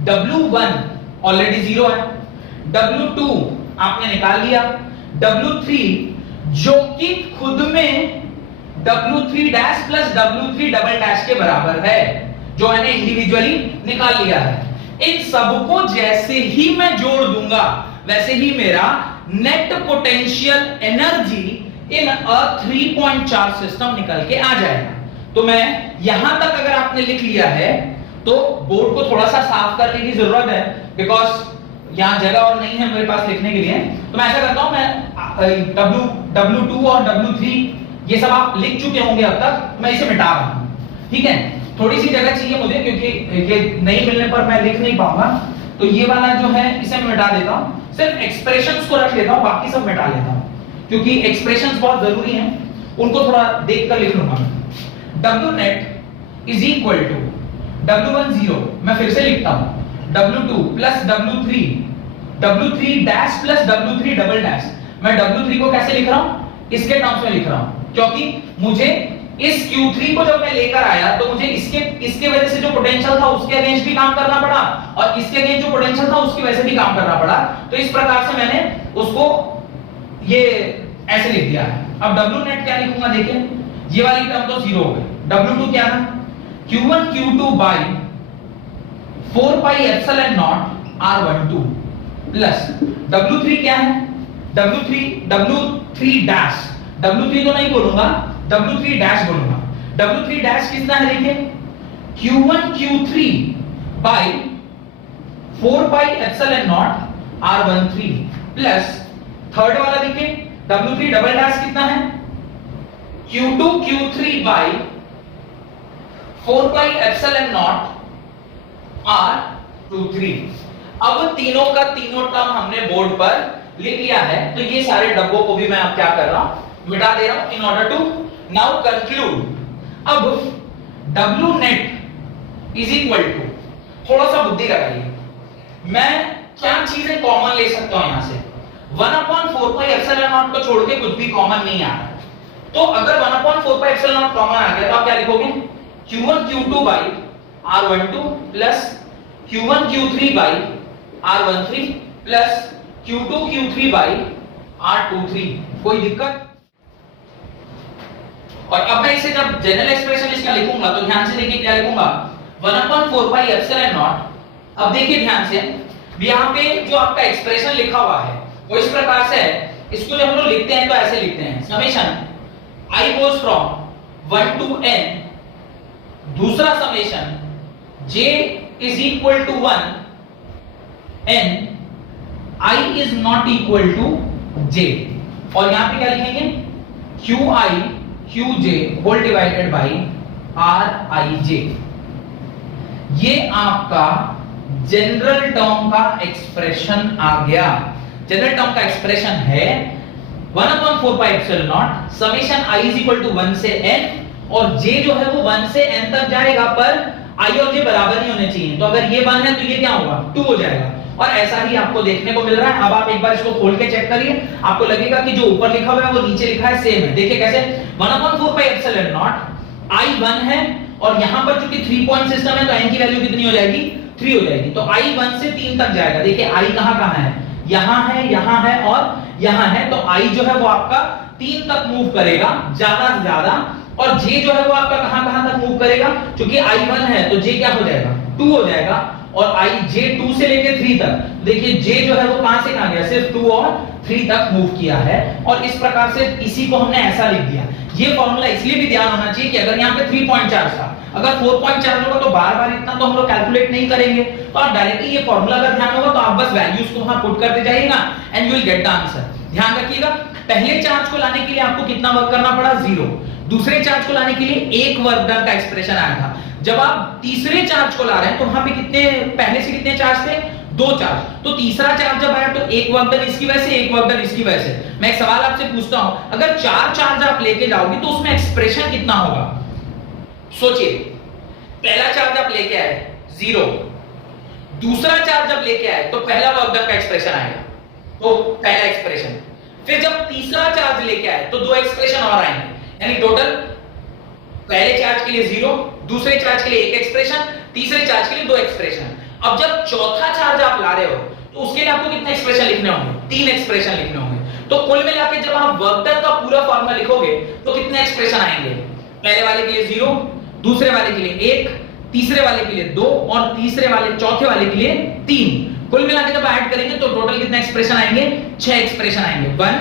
W1 ऑलरेडी 0 है, W2 आपने निकाल लिया, W3 जो कि खुद में W3 dash plus W3 double dash के बराबर है, जो मैंने इंडिविजुअली निकाल लिया है। इन सबको जैसे ही मैं जोड़ दूंगा वैसे ही मेरा net potential energy in a 3 charge system निकल के आ जाएगा। तो मैं यहां तक अगर आपने लिख लिया है तो बोर्ड को थोड़ा सा साफ करने की जरूरत है, बिकॉज यहां जगह और नहीं है मेरे पास लिखने के लिए। तो मैं ऐसा करता हूं, मैं W2 और W3 ये सब आप लिख चुके होंगे अब तक, मैं इसे मिटा रहा हूं। ठीक है, थोड़ी सी जगह चाहिए मुझे क्योंकि ये नहीं मिलने पर मैं लिख नहीं पाऊंगा, तो ये वाला जो है इसे मैं मिटा देता हूं, सिर्फ एक्सप्रेशंस को रख लेता हूं, बाकी सब मिटा लेता हूं क्योंकि एक्सप्रेशंस बहुत जरूरी हैं, उनको थोड़ा देखकर लिख लूंगा। W net is equal to W1 0, मैं फिर से लिखता हूं, W2 plus W3 dash plus W3 double dash. मैं W3 को कैसे लिख रहा हूं? इसके टर्म्स में लिख रहा हूं, क्योंकि मुझे इस Q3 को जब मैं लेकर आया तो मुझे इसके वजह से जो पोटेंशियल था उसके अगेंस्ट भी काम करना पड़ा, और इसके अगेंस्ट जो पोटेंशियल था उसकी वजह से भी काम करना पड़ा। तो इस प्रकार से मैंने उसको ये ऐसे लिख दिया है। अब W net क्या लिखूंगा? देखिए, ये वाली टर्म तो 0 हो गई। W2 क्या था? Q1 Q2 by 4 pi epsilon naught R12 plus W3 क्या है? W3 डैश, W3 तो नहीं बोलूंगा, W3 डैश बोलूंगा। W3 डैश कितना है? देखिए, Q1 Q3 by 4 pi epsilon naught R13 plus third वाला देखिए W3 डबल डैश कितना है? Q2 Q3 by 4 pi epsilon not R23। अब तीनों का तीनों टर्म हमने बोर्ड पर लिख लिया है, तो ये सारे डब्बों को भी मैं अब क्या कर रहा हूं? मिटा दे रहा हूं in order to now conclude. अब W net is equal to, थोड़ा सा बुद्धि लगाइए, मैं क्या चीजें कॉमन ले सकता हूं यहां से? 1/4 पाई एप्सिलॉन नॉट को छोड़ के कुछ भी कॉमन नहीं आ रहा, तो अगर 1/4 पाई एप्सिलॉन नॉट कॉमन आ गया तो आप क्या लिखोगे? Q1 Q2 by R12 plus Q1 Q3 by R13 plus Q2 Q3 by R23। कोई दिक्कत? और अब मैं इसे जब जनरल एक्सप्रेशन इसका लिखूंगा तो ध्यान से देखिए क्या लिखूंगा? 1/4 पाई एप्सिलॉन नॉट। अब देखिए ध्यान से, यहां पे जो आपका एक्सप्रेशन लिखा हुआ है वो इस प्रकार से है, इसको जब हम लोग लिखते हैं तो ऐसे लिखते हैं, summation I goes from 1 to n, दूसरा summation j is equal to 1 n I is not equal to j, और यहां पे क्या लिखेंगे? qi qj whole divided by rij। ये आपका जनरल टर्म का एक्सप्रेशन आ गया। जनरल टर्म का एक्सप्रेशन है 1/4 pi epsilon naught summation i is equal to 1 से n और j जो है वो 1 से n तक जाएगा, पर i और j बराबर नहीं होने चाहिए। तो अगर ये 1 है तो ये क्या होगा 2 हो जाएगा, और ऐसा ही आपको देखने को मिल रहा है। अब आप एक बार इसको खोल के चेक करिए, आपको लगेगा कि जो ऊपर लिखा हुआ है वो नीचे लिखा है सेम है। देखिए कैसे 1/4 पाई एप्सिलॉन नॉट i 1 है और यहां पर चूंकि 3 पॉइंट सिस्टम है तो n की वैल्यू कितनी हो जाएगी 3 हो जाएगी। तो i 1 से 3 तक जाएगा। देखिए i कहां है, यहां है और यहां है, तो i जो है वो आपका 3 तक मूव करेगा ज्यादा से ज्यादा, और j जो है वो आपका कहां तक मूव करेगा, क्योंकि i 1 है तो j क्या हो जाएगा 2 हो जाएगा, और i j 2 से लेके 3 तक। देखिए j जो है वो कहां से कहां गया, सिर्फ 2 और 3 तक मूव किया है, और इस प्रकार से इसी को हमने ऐसा लिख दिया। ये फॉर्मूला इसलिए भी ध्यान होना चाहिए कि अगर यहाँ पे 3 चार्ज था, अगर 4 चार्ज होगा तो बार-बार इतना तो हम लोग कैलकुलेट नहीं करेंगे, तो आप डायरेक्टली ये फॉर्मूला अगर ध्यान होगा तो आप बस वैल्यूज को वहां पुट करते जाइएगा and you will get the answer. ध्यान रखिएगा, पहले चार्ज को लाने के लिए आपको कितना वर्क करना पड़ा 0, दूसरे चार्ज को लाने के लिए 1 वर्क डन का एक्सप्रेशन आया था। जब आप तीसरे चार्ज को ला रहे हैं तो वहां पे कितने पहले से कितने चार्ज थे 2 चार्ज, तो तीसरा चार्ज जब आया तो 1 वर्क डन इसकी वजह से 1 वर्क डन इसकी वजह से। मैं एक सवाल आपसे पूछता हूं, अगर 4 चार्ज आप लेके जाओगे तो उसमें एक्सप्रेशन कितना होगा, सोचिए। पहला चार्ज आप लेके आए 0, दूसरा चार्ज जब लेके आए तो पहला वर्क डन का एक्सप्रेशन आएगा, तो पहला एक्सप्रेशन। फिर जब तीसरा चार्ज लेके आए तो 2 एक्सप्रेशन और आएंगे, यानी टोटल पहले चार्ज के लिए 0, दूसरे चार्ज के लिए 1 एक्सप्रेशन, तीसरे चार्ज के लिए 2 एक्सप्रेशन। अब जब चौथा चार्ज आप ला रहे हो तो उसके लिए आपको कितने एक्सप्रेशन लिखने होंगे 3 एक्सप्रेशन लिखने होंगे। तो कुल मिलाकर जब आप वर्क डन का पूरा फॉर्मूला लिखोगे तो कितने एक्सप्रेशन आएंगे, पहले वाले के लिए 0, दूसरे वाले के लिए 1, तीसरे वाले के लिए 2 और चौथे वाले के लिए 3। कुल मिलाकर जब ऐड करेंगे तो टोटल कितने एक्सप्रेशन आएंगे 6 एक्सप्रेशन आएंगे। 1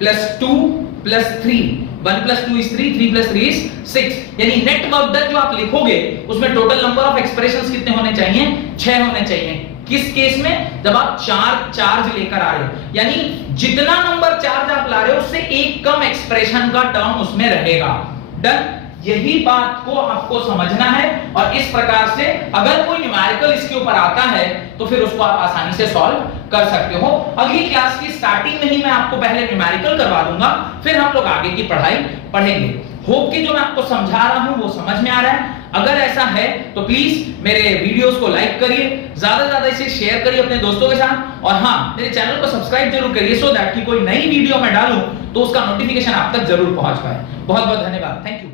+ 2 + 3, 1 + 2 is 3, 3 + 3 is 6, यानी नेट वर्क डन जो आप लिखोगे उसमें टोटल नंबर ऑफ एक्सप्रेशंस कितने होने चाहिए 6 होने चाहिए। किस केस में, जब आप 4 चार्ज लेकर आ रहे हो, यानी जितना नंबर चार्ज आप ला रहे हो उससे एक कम एक्सप्रेशन का टर्म उसमें रहेगा। डन, यही बात को आपको समझना है, और इस प्रकार से अगर कोई न्यूमेरिकल इसके ऊपर आता है तो फिर उसको आप आसानी से सॉल्व कर सकते हो। अगली क्लास की स्टार्टिंग में ही मैं आपको पहले न्यूमेरिकल करवा दूंगा, फिर हम लोग आगे की पढ़ाई पढ़ेंगे। होप कि जो मैं आपको समझा रहा हूं वो समझ में आ रहा है। अगर ऐसा है तो प्लीज मेरे वीडियोस को लाइक करिए, ज्यादा से ज्यादा इसे शेयर करिए अपने दोस्तों के साथ, और हां, मेरे चैनल को सब्सक्राइब जरूर करिए सो दैट कि कोई नई वीडियो मैं डालूं तो उसका नोटिफिकेशन आप तक जरूर पहुंच पाए। बहुत बहुत धन्यवाद, थैंक यू।